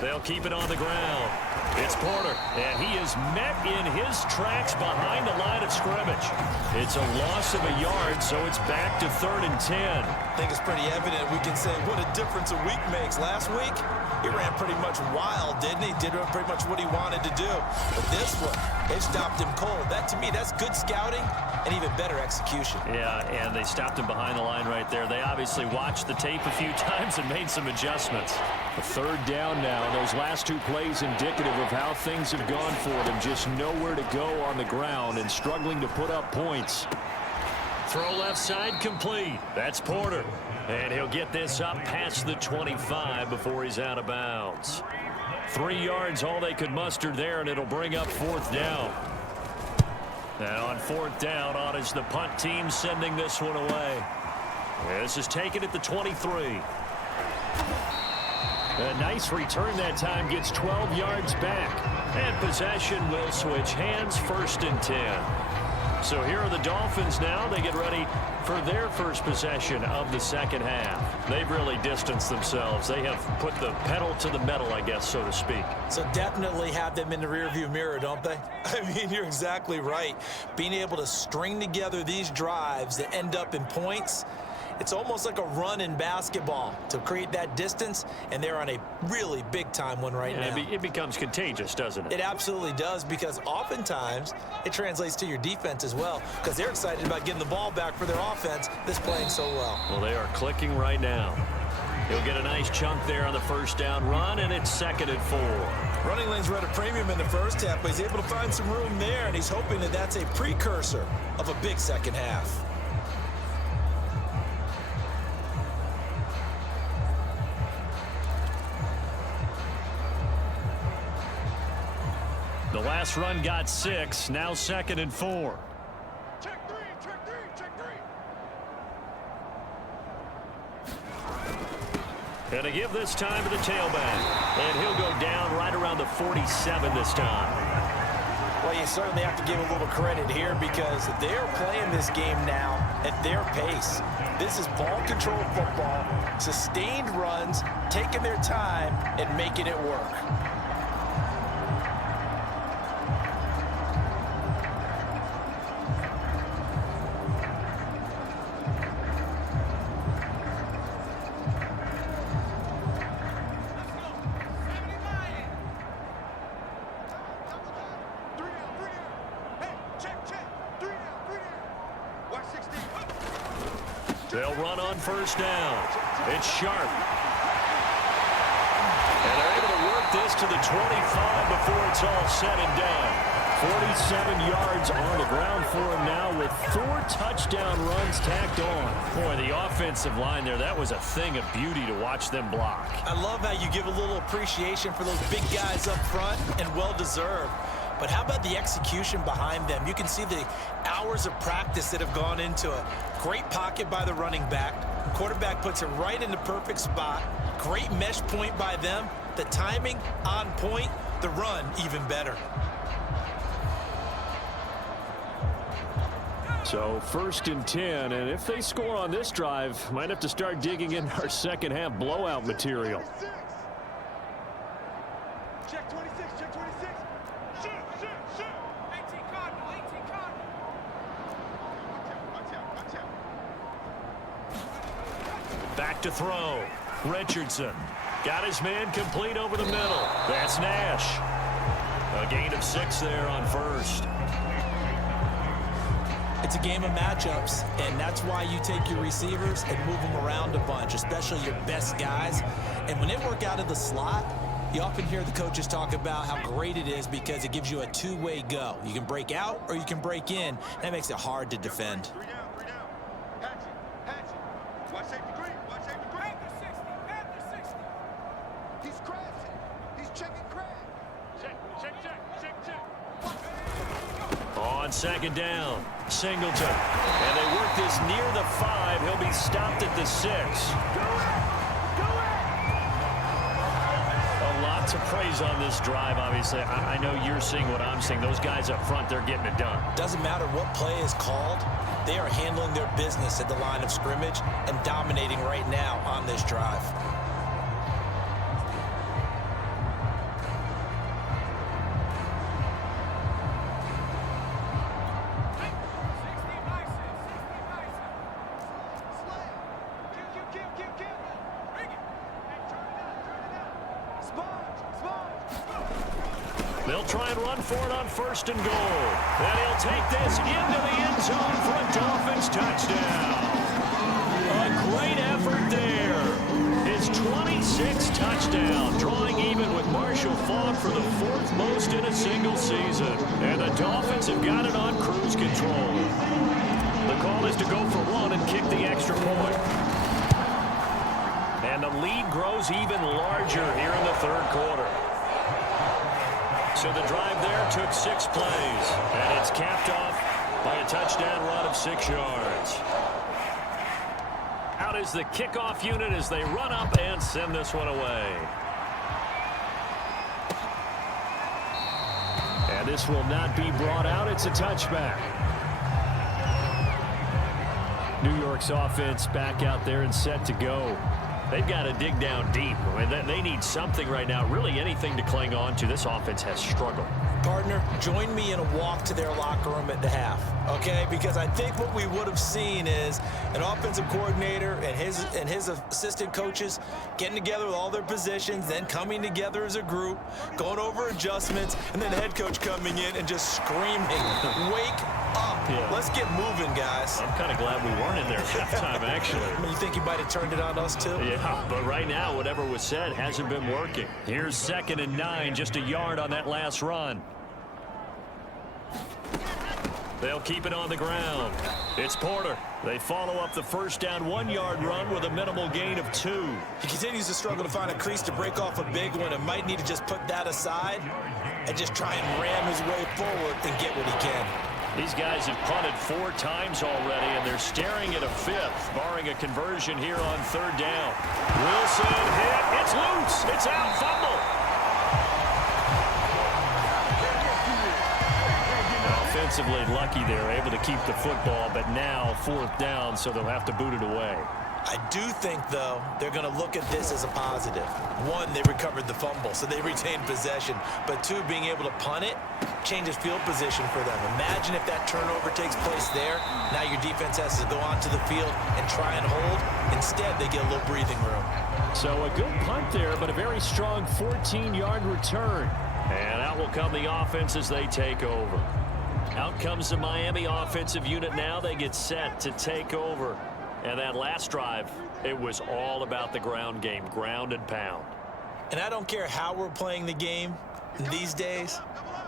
They'll keep it on the ground. It's Porter, and he is met in his tracks behind the line of scrimmage. It's a loss of a yard, so it's back to 3rd and 10. I think it's pretty evident we can say what a difference a week makes. Last week, he ran pretty much wild, didn't he? Did pretty much what he wanted to do. But this one, they stopped him cold. That, to me, that's good scouting and even better execution. Yeah, and they stopped him behind the line right there. They obviously watched the tape a few times and made some adjustments. A 3rd down now, and those last 2 plays indicative of how things have gone for them. Just nowhere to go on the ground and struggling to put up points. Throw left side complete. That's Porter. And he'll get this up past the 25 before he's out of bounds. 3 yards, all they could muster there, and it'll bring up 4th down. And on 4th down, on is the punt team sending this one away. This is taken at the 23. A nice return that time, gets 12 yards back. And possession will switch hands, 1st and 10. So here are the Dolphins now. They get ready for their first possession of the second half. They've really distanced themselves. They have put the pedal to the metal, I guess, so to speak. So definitely have them in the rearview mirror, don't they? I mean, you're exactly right. Being able to string together these drives that end up in points, it's almost like a run in basketball to create that distance, and they're on a really big-time one right now. It becomes contagious, doesn't it? It absolutely does, because oftentimes it translates to your defense as well, because they're excited about getting the ball back for their offense that's playing so well. Well, they are clicking right now. He'll get a nice chunk there on the 1st down run, and it's 2nd and 4. Running lanes were at a premium in the first half, but he's able to find some room there, and he's hoping that that's a precursor of a big second half. The last run got 6, now 2nd and 4. Check three. And to give this time to the tailback. And he'll go down right around the 47 this time. Well, you certainly have to give a little credit here because they're playing this game now at their pace. This is ball control football, sustained runs, taking their time and making it work. They'll run on first down. It's Sharp. And they're able to work this to the 25 before it's all said and done. 47 yards on the ground for him now with 4 touchdown runs tacked on. Boy, the offensive line there, that was a thing of beauty to watch them block. I love how you give a little appreciation for those big guys up front, and well-deserved. But how about the execution behind them? You can see the hours of practice that have gone into it. Great pocket by the running back. Quarterback puts it right in the perfect spot. Great mesh point by them. The timing on point. The run even better. So 1st and 10, and if they score on this drive, might have to start digging in our second half blowout material. Check 26, check 26. Shoot, shoot, shoot. 18 Cardinal, 18 Cardinal. Watch out. Back to throw. Richardson got his man complete over the middle. That's Nash. A gain of 6 there on first. It's a game of matchups, and that's why you take your receivers and move them around a bunch, especially your best guys. And when they work out of the slot, you often hear the coaches talk about how great it is because it gives you a two-way go. You can break out or you can break in. That makes it hard to defend. 3 down. Hatch it. Watch safety green, Panther 60. He's crashing. He's checking crash. Check. On second down, Singleton. And they work this near the 5. He'll be stopped at the 6. A lot to praise on this drive, obviously. I know you're seeing what I'm seeing. Those guys up front, they're getting it done. Doesn't matter what play is called. They are handling their business at the line of scrimmage and dominating right now on this drive. They'll try and run for it on 1st and goal. And he'll take this into the end zone for a Dolphins touchdown. A great effort there. His 26th touchdown, drawing even with Marshall Faulk for the 4th most in a single season. And the Dolphins have got it on cruise control. The call is to go for 1 and kick the extra point. And the lead grows even larger here in the 3rd quarter. So the drive there took 6 plays, and it's capped off by a touchdown run of 6 yards. Out is the kickoff unit as they run up and send this one away. And this will not be brought out. It's a touchback. New York's offense back out there and set to go. They've got to dig down deep. I mean, they need something right now, really anything to cling on to. This offense has struggled. Partner, join me in a walk to their locker room at the half, okay? Because I think what we would have seen is an offensive coordinator and his assistant coaches getting together with all their positions, then coming together as a group, going over adjustments, and then the head coach coming in and just screaming, wake up. Yeah. Let's get moving, guys. I'm kind of glad we weren't in there halftime, actually. You think he might have turned it on us, too? Yeah, but right now, whatever was said hasn't been working. Here's 2nd and 9, just a yard on that last run. They'll keep it on the ground. It's Porter. They follow up the 1st down 1-yard run with a minimal gain of 2. He continues to struggle to find a crease to break off a big one and might need to just put that aside and just try and ram his way forward and get what he can. These guys have punted 4 times already, and they're staring at a 5th, barring a conversion here on 3rd down. Wilson hit. It's loose. It's out. Fumble. Offensively lucky they're able to keep the football, but now 4th down, so they'll have to boot it away. I do think, though, they're going to look at this as a positive. 1, they recovered the fumble, so they retained possession. But 2, being able to punt it changes field position for them. Imagine if that turnover takes place there. Now your defense has to go onto the field and try and hold. Instead, they get a little breathing room. So a good punt there, but a very strong 14-yard return. And out will come the offense as they take over. Out comes the Miami offensive unit now. They get set to take over. And that last drive, it was all about the ground game, ground and pound. And I don't care how we're playing the game these days,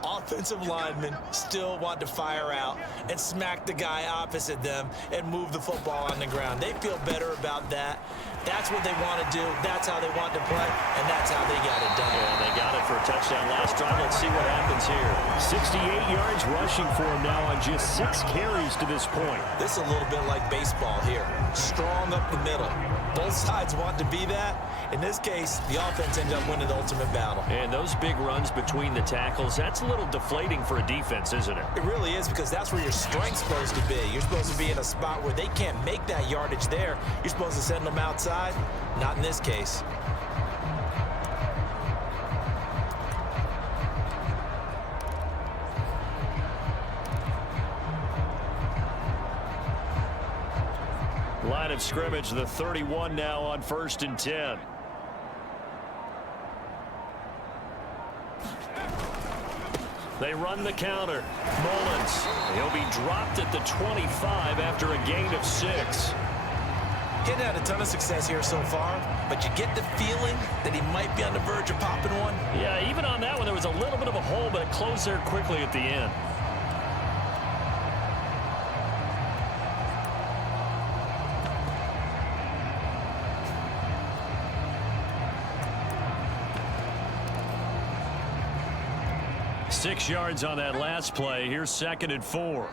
offensive linemen still want to fire out and smack the guy opposite them and move the football on the ground. They feel better about that. That's what they want to do. That's how they want to play, and that's how they got it done. Yeah, they got it for a touchdown last drive. Let's see what happens here. 68 yards rushing for him now on just 6 carries to this point. This is a little bit like baseball here. Strong up the middle. Both sides want to be that. In this case, the offense ended up winning the ultimate battle. And those big runs between the tackles, that's a little deflating for a defense, isn't it? It really is, because that's where your strength's supposed to be. You're supposed to be in a spot where they can't make that yardage there. You're supposed to send them outside. Not in this case. Line of scrimmage, the 31 now on 1st and 10. They run the counter. Mullins. He'll be dropped at the 25 after a gain of 6. Getting had a ton of success here so far, but you get the feeling that he might be on the verge of popping one. Yeah, even on that one, there was a little bit of a hole, but it closed there quickly at the end. Six yards on that last play. Here's 2nd and 4.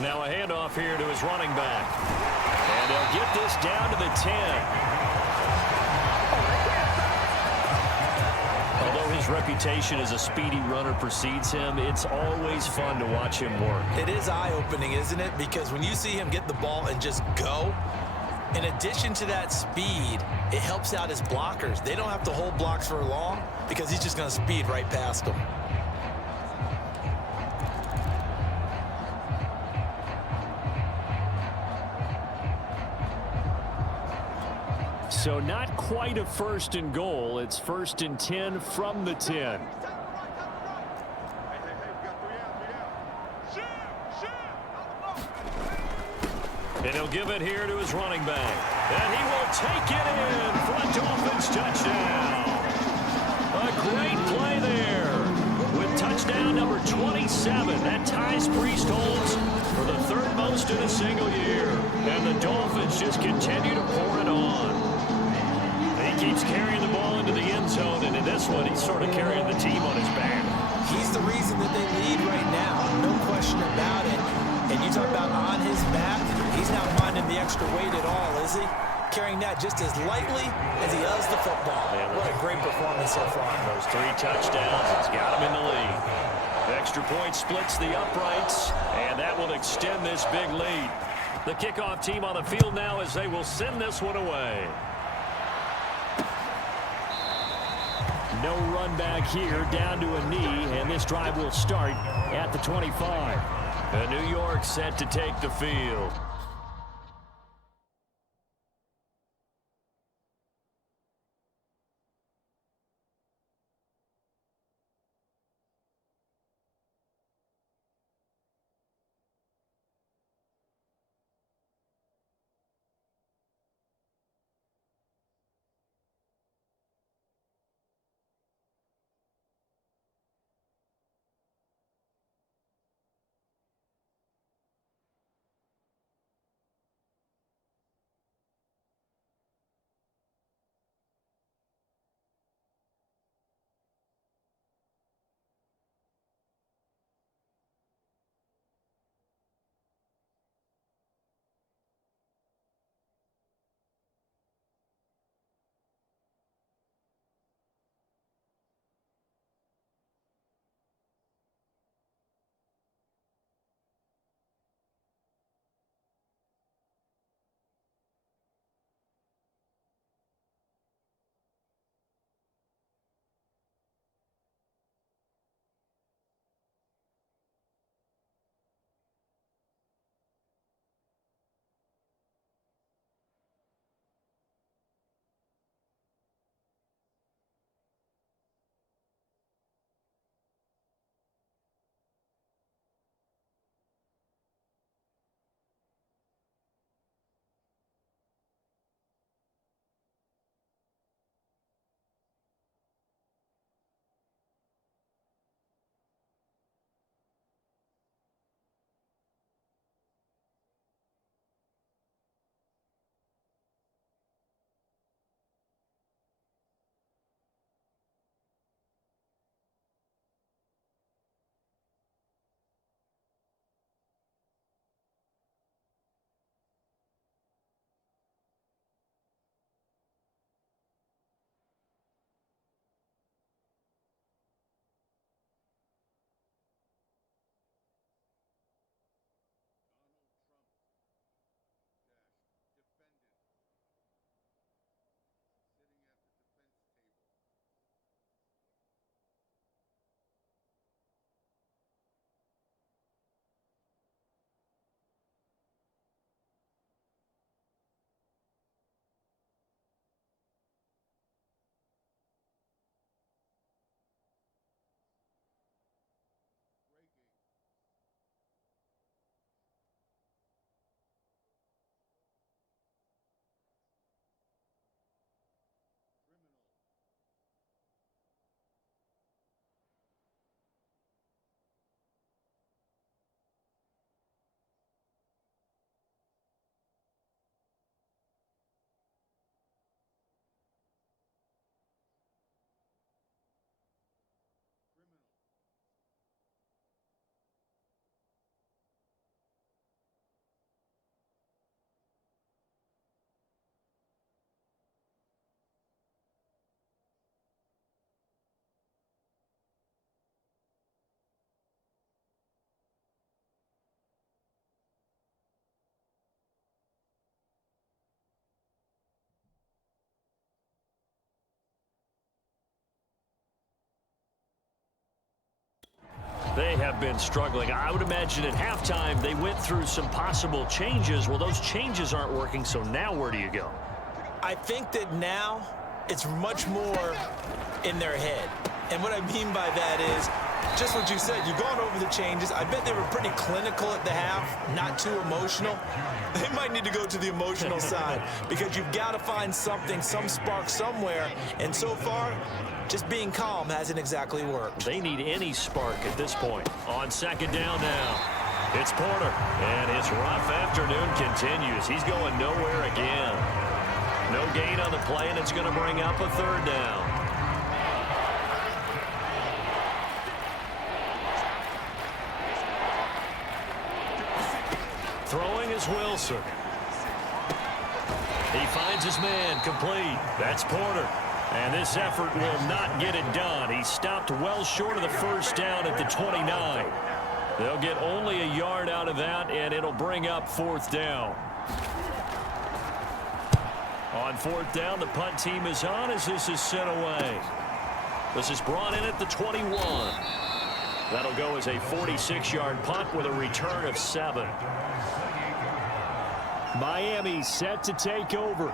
Now a handoff here to his running back. And they'll get this down to the 10. Although his reputation as a speedy runner precedes him, it's always fun to watch him work. It is eye-opening, isn't it? Because when you see him get the ball and just go, in addition to that speed, it helps out his blockers. They don't have to hold blocks for long because he's just going to speed right past them. So not quite a 1st and goal. It's 1st and 10 from the 10. And he'll give it here to his running back. And he will take it in for a Dolphins touchdown. A great play there with touchdown number 27. That ties Priest holds for the 3rd most in a single year. And the Dolphins just continue to pour it on. He keeps carrying the ball into the end zone, and in this one, he's sort of carrying the team on his back. He's the reason that they lead right now. No question about it. And you talk about on his back, he's not minding the extra weight at all, is he? Carrying that just as lightly as he does the football. Yeah, what a great performance so far. Those 3 touchdowns, it's got him in the lead. The extra point splits the uprights, and that will extend this big lead. The kickoff team on the field now as they will send this one away. No run back here, down to a knee, and this drive will start at the 25. And New York set to take the field. They have been struggling. I would imagine at halftime they went through some possible changes. Well, those changes aren't working, so now where do you go? I think that now it's much more in their head. And what I mean by that is just what you said. You've gone over the changes. I bet they were pretty clinical at the half, not too emotional. They might need to go to the emotional side because you've got to find something, some spark somewhere. And so far, just being calm hasn't exactly worked. They need any spark at this point. On second down now, it's Porter. And his rough afternoon continues. He's going nowhere again. No gain on the play, and it's going to bring up a third down. Throwing is Wilson. He finds his man complete. That's Porter. And this effort will not get it done. He stopped well short of the first down at the 29. They'll get only a yard out of that, and it'll bring up fourth down. On fourth down, the punt team is on as this is sent away. This is brought in at the 21. That'll go as a 46-yard punt with a return of 7. Miami set to take over.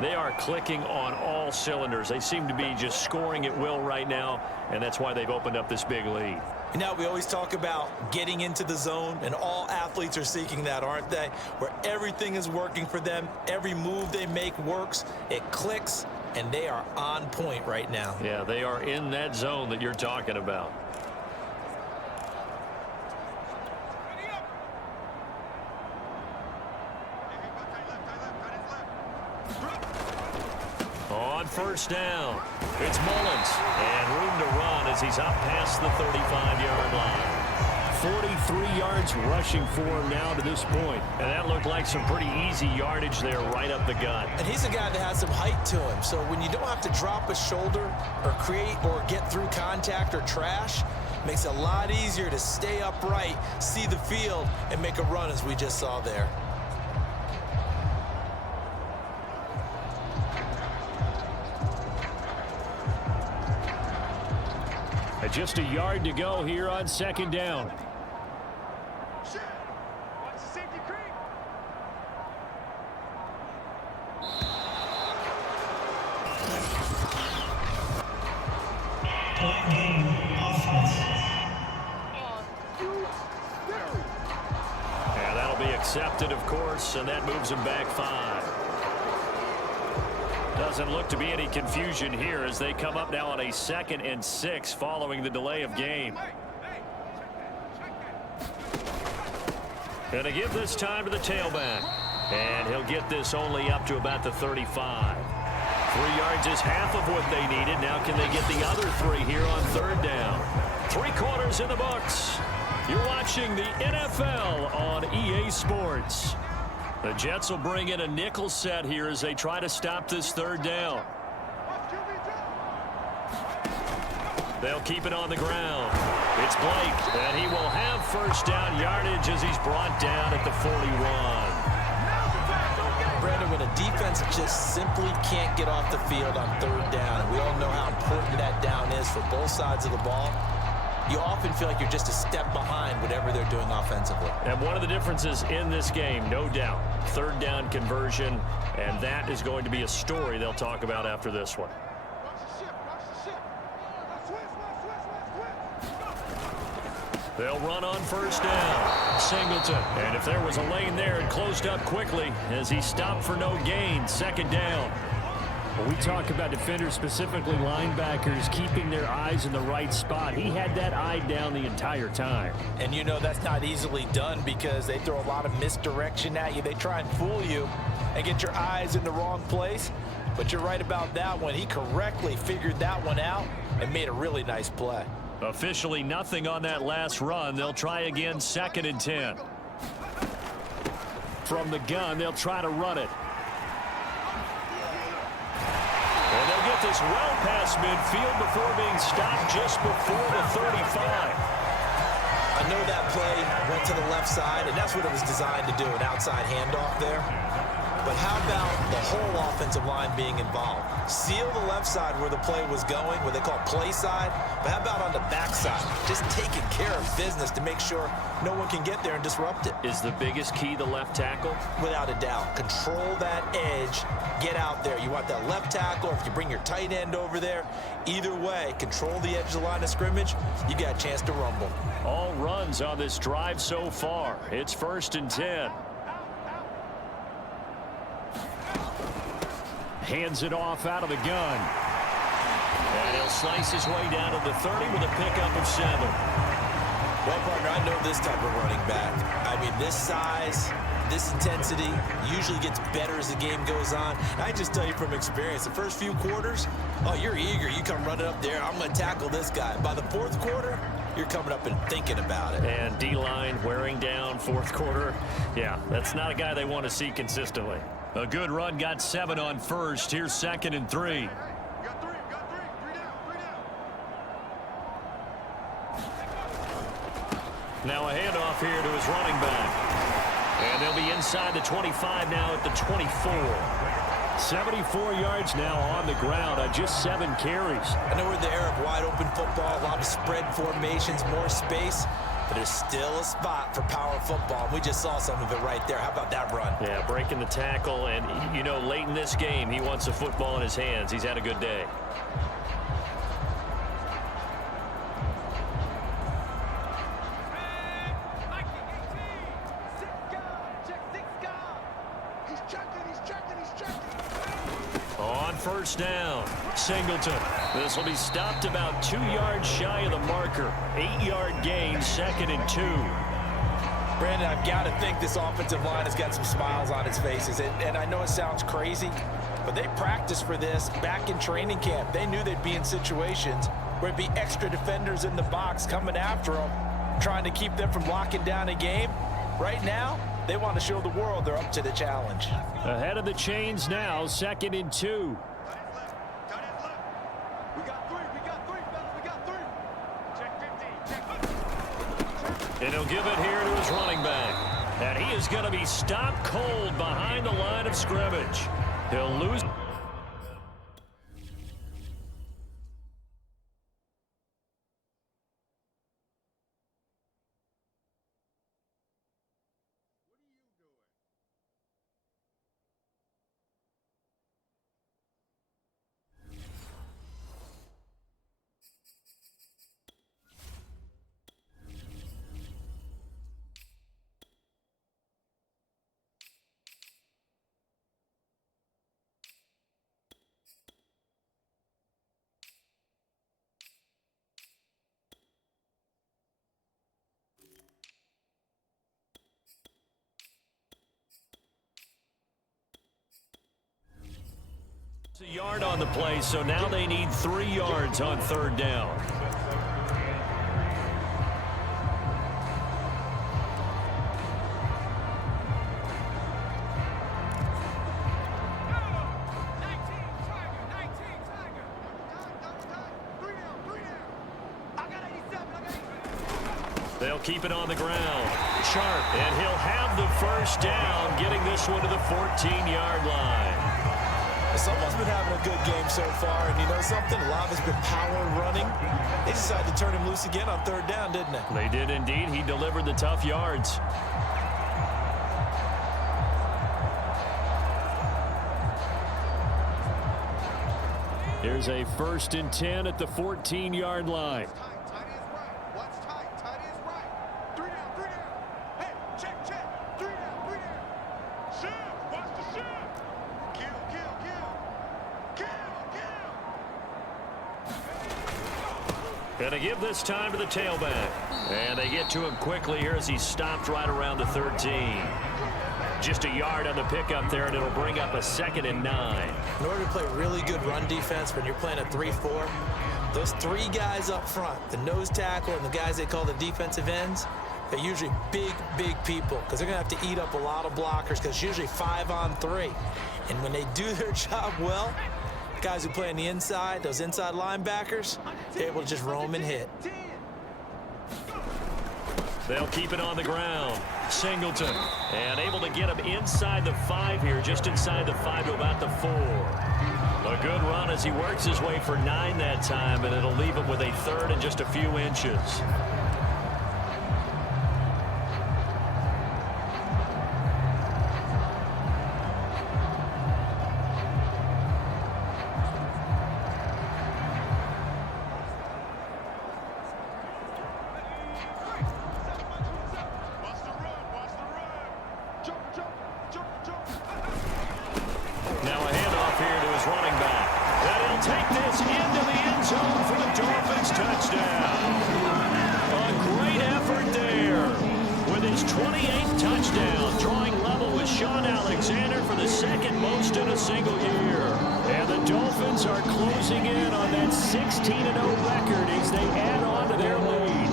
They are clicking on all cylinders. They seem to be just scoring at will right now, and that's why they've opened up this big lead. You know, we always talk about getting into the zone, and all athletes are seeking that, aren't they? Where everything is working for them, every move they make works, it clicks, and they are on point right now. Yeah, they are in that zone that you're talking about. On first down, it's Mullins, and room to run as he's up past the 35-yard line. 43 yards rushing for him now to this point. And that looked like some pretty easy yardage there right up the gut. And he's a guy that has some height to him, so when you don't have to drop a shoulder or create or get through contact or trash, it makes it a lot easier to stay upright, see the field, and make a run as we just saw there. Just a yard to go here on second down. And that'll be accepted, of course, and that moves him back 5. Doesn't look to be any confusion here as they come up now on a 2nd and 6 following the delay of game. Gonna give this time to the tailback. And he'll get this only up to about the 35. 3 yards is half of what they needed. Now can they get the other 3 here on third down? 3 quarters in the books. You're watching the NFL on EA Sports. The Jets will bring in a nickel set here as they try to stop this third down. They'll keep it on the ground. It's Blake, and he will have first down yardage as he's brought down at the 41. Brandon, when a defense just simply can't get off the field on third down, and we all know how important that down is for both sides of the ball, you often feel like you're just a step behind whatever they're doing offensively. And one of the differences in this game, no doubt, third down conversion, and that is going to be a story they'll talk about after this one. They'll run on first down. Singleton. And if there was a lane there, it closed up quickly as he stopped for no gain. Second down. When we talk about defenders, specifically linebackers, keeping their eyes in the right spot, he had that eye down the entire time. And you know that's not easily done because they throw a lot of misdirection at you. They try and fool you and get your eyes in the wrong place. But you're right about that one. He correctly figured that one out and made a really nice play. Officially nothing on that last run. They'll try again, 2nd and 10. From the gun, they'll try to run it. And they'll get this well past midfield before being stopped just before the 35. I know that play went to the left side, and that's what it was designed to do, an outside handoff there. But how about the whole offensive line being involved? Seal the left side where the play was going, what they call play side. But how about on the back side? Just taking care of business to make sure no one can get there and disrupt it. Is the biggest key the left tackle? Without a doubt. Control that edge. Get out there. You want that left tackle, or if you bring your tight end over there, either way, control the edge of the line of scrimmage, you got a chance to rumble. All runs on this drive so far. It's 1st and 10. Hands it off out of the gun. And he'll slice his way down to the 30 with a pickup of 7. Well, partner, I know this type of running back. I mean, this size, this intensity usually gets better as the game goes on. I just tell you from experience, the first few quarters, oh, you're eager. You come running up there, I'm going to tackle this guy. By the 4th quarter, you're coming up and thinking about it. And D-line wearing down 4th quarter. Yeah, that's not a guy they want to see consistently. A good run got 7 on 1st. Here's 2nd and 3. You got three. Three down. Now a handoff here to his running back. And they'll be inside the 25 now at the 24. 74 yards now on the ground on just 7 carries. I know we're in the era of wide open football, a lot of spread formations, more space, but there's still a spot for power football. We just saw some of it right there. How about that run? Yeah, breaking the tackle, and you know, late in this game, he wants the football in his hands. He's had a good day. On 1st down, Singleton. This will be stopped about 2 yards shy of the marker. 8-yard gain, 2nd and 2. Brandon, I've got to think this offensive line has got some smiles on its faces. And I know it sounds crazy, but they practiced for this back in training camp. They knew they'd be in situations where it'd be extra defenders in the box coming after them, trying to keep them from locking down a game. Right now, they want to show the world they're up to the challenge. Ahead of the chains now, 2nd and 2. Tight end left. We got three, fellas. We got 3. Check 15. And he'll give it here to his running back. And he is going to be stopped cold behind the line of scrimmage. He'll lose. A yard on the play, so now they need 3 yards on 3rd down. They'll keep it on the ground. Sharp, and he'll have the 1st down, getting this one to the 14-yard line. Someone's been having a good game so far, and you know something? A lot of it's been power running. They decided to turn him loose again on 3rd down, didn't they? They did indeed. He delivered the tough yards. Here's a 1st and 10 at the 14-yard line. Tight is right. Watch tight. Tight is right. 3 down. Hey, check. 3 down. Shift. Watch the shift. Kill. Gonna give this time to the tailback. And they get to him quickly here as he's stopped right around the 13. Just a yard on the pickup there, and it'll bring up a 2nd and 9. In order to play really good run defense when you're playing a 3-4, those 3 guys up front, the nose tackle and the guys they call the defensive ends, they're usually big people because they're going to have to eat up a lot of blockers because it's usually 5 on 3. And when they do their job well, guys who play on the inside, those inside linebackers, they're able to just roam and hit. They'll keep it on the ground. Singleton. And able to get him inside the 5 here, just inside the 5 to about the 4. A good run as he works his way for 9 that time, and it'll leave him with a 3rd and just a few inches. Now a handoff here to his running back. And he'll take this into the end zone for the Dolphins touchdown. A great effort there with his 28th touchdown, drawing level with Sean Alexander for the 2nd most in a single year. And the Dolphins are closing in on that 16-0 record as they add on to their lead.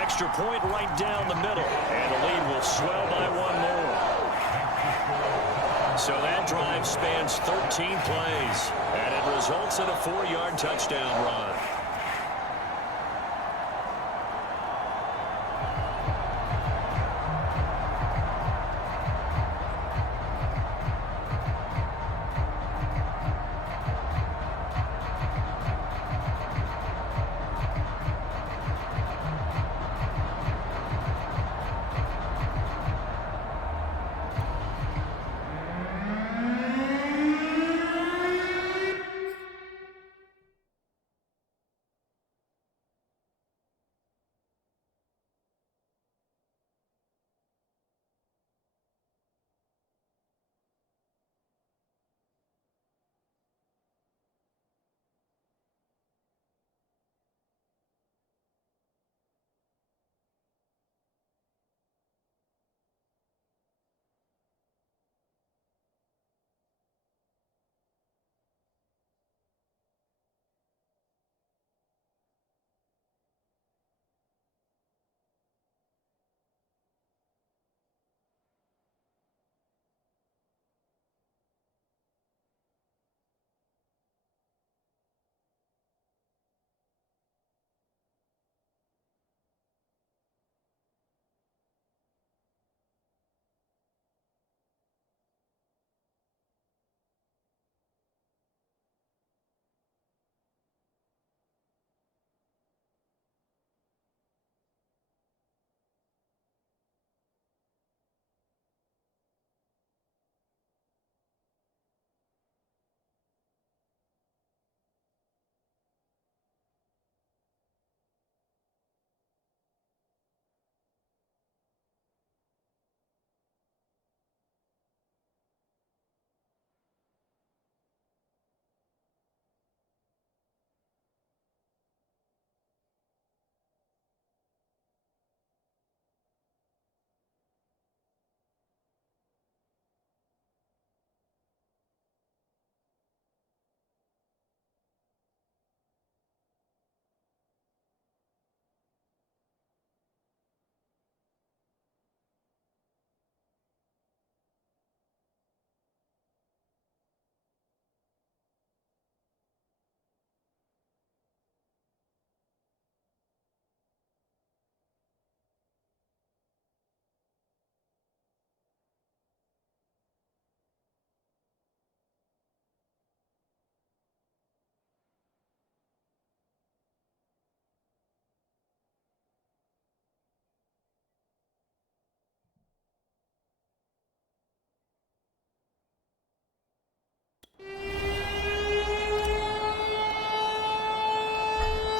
Extra point right down the middle, and the lead will swell by 1 more. So that drive spans 13 plays, and it results in a 4-yard touchdown run.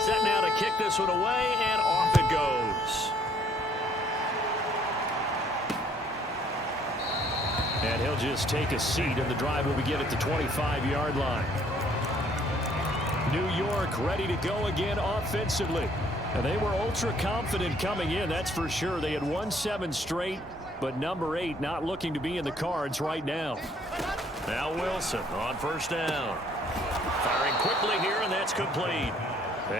Set now to kick this one away, and off it goes. And he'll just take a seat, and the drive will begin at the 25-yard line. New York ready to go again offensively. And they were ultra confident coming in, that's for sure. They had won 7 straight, but number 8 not looking to be in the cards right now. Now Wilson on first down. Firing quickly here, and that's complete.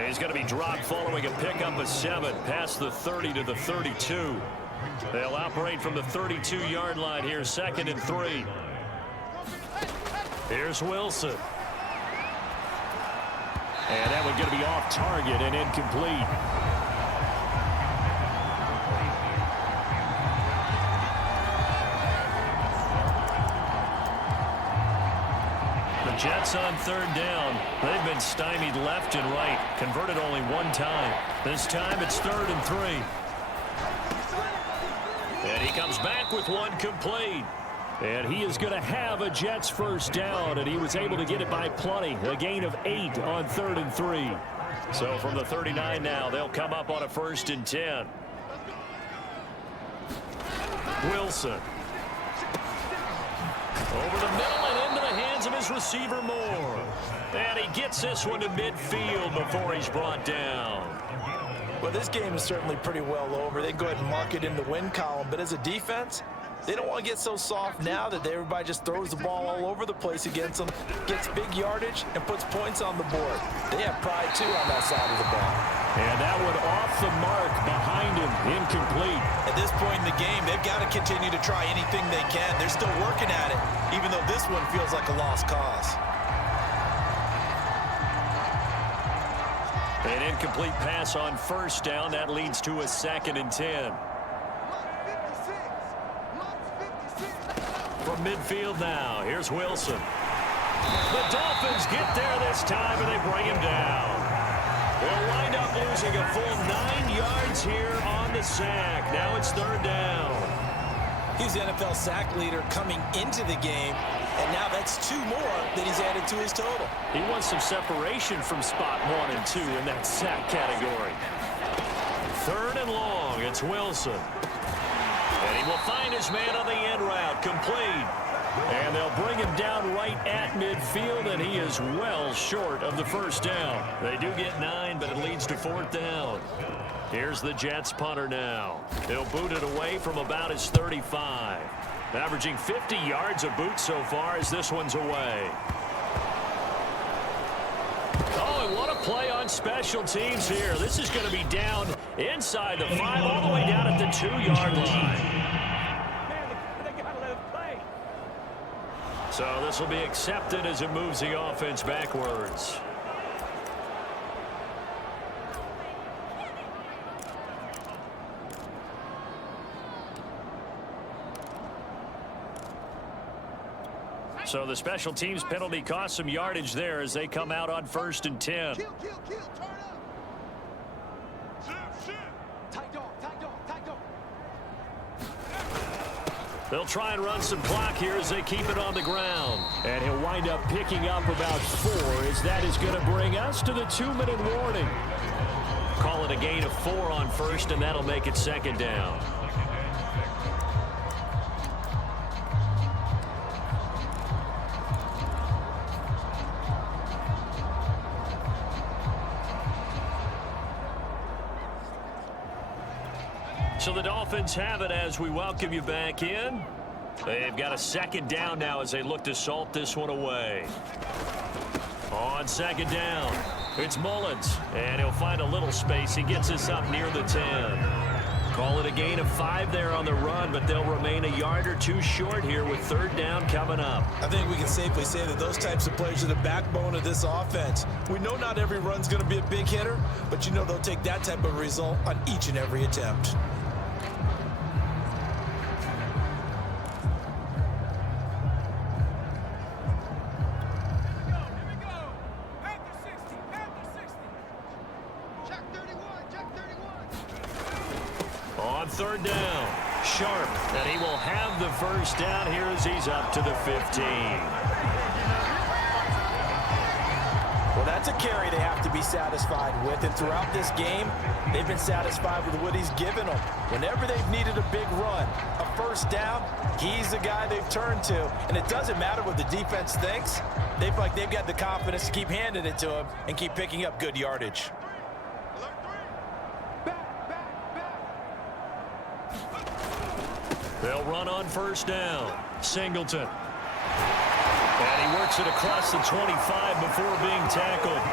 He's going to be dropped following a pickup of 7 past the 30 to the 32. They'll operate from the 32-yard line here, 2nd and 3. Here's Wilson. And that one's going to be off target and incomplete. The Jets on third down. They've been stymied left and right. Converted only one time. This time it's 3rd and 3. And he comes back with one complete. And he is going to have a Jets first down, and he was able to get it by plenty. A gain of 8 on 3rd and 3. So from the 39 now, they'll come up on a 1st and 10. Wilson. Over the middle and into the hands of his receiver Moore. And he gets this one to midfield before he's brought down. Well, this game is certainly pretty well over. They can go ahead and mark it in the win column. But as a defense, they don't want to get so soft now that everybody just throws the ball all over the place against them, gets big yardage, and puts points on the board. They have pride, too, on that side of the ball. And that one off the mark behind him, incomplete. At this point in the game, they've got to continue to try anything they can. They're still working at it, even though this one feels like a lost cause. An incomplete pass on first down. That leads to a 2nd and 10. From midfield now, here's Wilson. The Dolphins get there this time, and they bring him down. They'll wind up losing a full 9 yards here on the sack. Now it's 3rd down. He's the NFL sack leader coming into the game, and now that's 2 more that he's added to his total. He wants some separation from spot 1 and 2 in that sack category. 3rd and long, it's Wilson. And he will find his man on the end route, complete. And they'll bring him down right at midfield, and he is well short of the first down. They do get 9, but it leads to 4th down. Here's the Jets punter now. He'll boot it away from about his 35. Averaging 50 yards a boot so far as this one's away. Oh, and what a play on special teams here. This is going to be down inside the 5, all the way down at the 2-yard line. So this will be accepted as it moves the offense backwards. So the special teams penalty cost some yardage there as they come out on 1st and 10. Kill, turn up. Tight dog. They'll try and run some clock here as they keep it on the ground. And he'll wind up picking up about 4 as that is going to bring us to the 2-minute warning. Call it a gain of 4 on 1st, and that'll make it 2nd down. So the Dolphins have it as we welcome you back in. They've got a 2nd down now as they look to salt this one away. On 2nd down, it's Mullins, and he'll find a little space. He gets us up near the 10. Call it a gain of 5 there on the run, but they'll remain a yard or 2 short here with 3rd down coming up. I think we can safely say that those types of plays are the backbone of this offense. We know not every run's going to be a big hitter, but you know they'll take that type of result on each and every attempt. On 3rd down, Sharp, and he will have the first down here as he's up to the 15. Well, that's a carry they have to be satisfied with, and throughout this game, they've been satisfied with what he's given them. Whenever they've needed a big run, a first down, he's the guy they've turned to, and it doesn't matter what the defense thinks. They feel like they've got the confidence to keep handing it to him and keep picking up good yardage. They'll run on 1st down. Singleton. And he works it across the 25 before being tackled.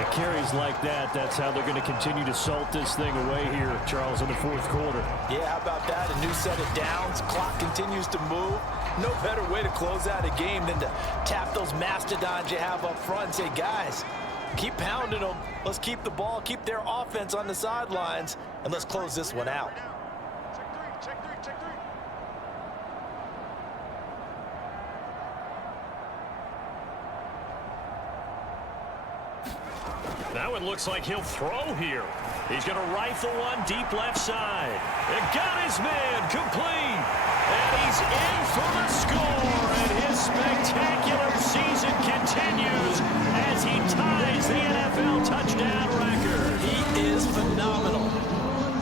It carries like that. That's how they're going to continue to salt this thing away here, Charles, in the 4th quarter. Yeah, how about that? A new set of downs. Clock continues to move. No better way to close out a game than to tap those mastodons you have up front and say, guys, keep pounding them. Let's keep the ball, keep their offense on the sidelines, and let's close this one out. Check three, check three, check three. That one looks like he'll throw here. He's going to rifle one deep left side. It got his man complete. And he's in for the score. And his spectacular season continues as he ties the NFL touchdown record. He is phenomenal.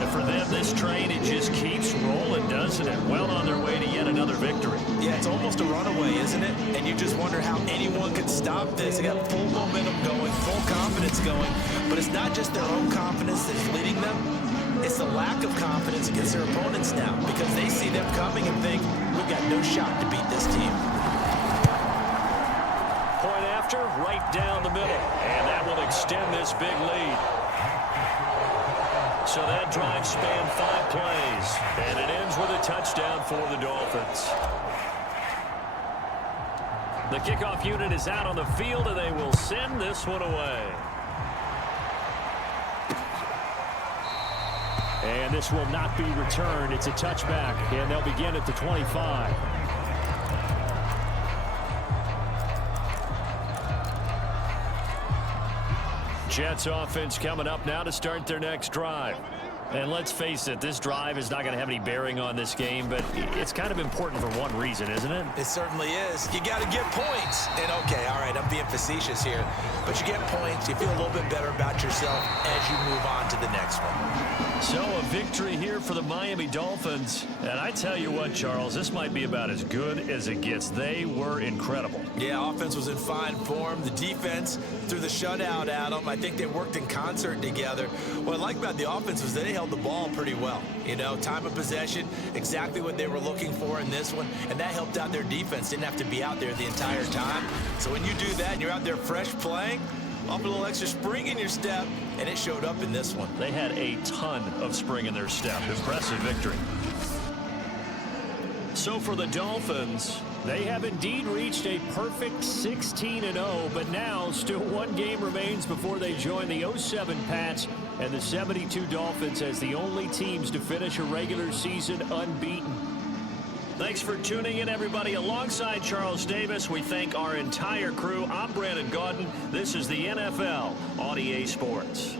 And for them, this train, it just keeps rolling, doesn't it? Well on their way to yet another victory. Yeah, it's almost a runaway, isn't it? And you just wonder how anyone could stop this. They got full momentum going, full confidence going. But it's not just their own confidence that's leading them. It's the lack of confidence against their opponents now because they see them coming and think, we've got no shot to beat this team. Point after, right down the middle. And that will extend this big lead. So that drive spanned 5 plays. And it ends with a touchdown for the Dolphins. The kickoff unit is out on the field, and they will send this one away. And this will not be returned. It's a touchback, and they'll begin at the 25. Jets offense coming up now to start their next drive. And let's face it, this drive is not going to have any bearing on this game, but it's kind of important for one reason, isn't it? It certainly is. You got to get points. And okay, all right, I'm being facetious here. But you get points, you feel a little bit better about yourself as you move on to the next one. So a victory here for the Miami Dolphins. And I tell you what, Charles, this might be about as good as it gets. They were incredible. Yeah, offense was in fine form. The defense threw the shutout at them. I think they worked in concert together. What I like about the offense was they held the ball pretty well. You know, time of possession, exactly what they were looking for in this one. And that helped out their defense. Didn't have to be out there the entire time. So when you do that and you're out there fresh playing, up a little extra spring in your step, and it showed up in this one. They had a ton of spring in their step. Impressive victory. So for the Dolphins, they have indeed reached a perfect 16-0, but now still one game remains before they join the 07 Pats and the 72 Dolphins as the only teams to finish a regular season unbeaten. Thanks for tuning in, everybody. Alongside Charles Davis, we thank our entire crew. I'm Brandon Gaudin. This is the NFL on EA Sports.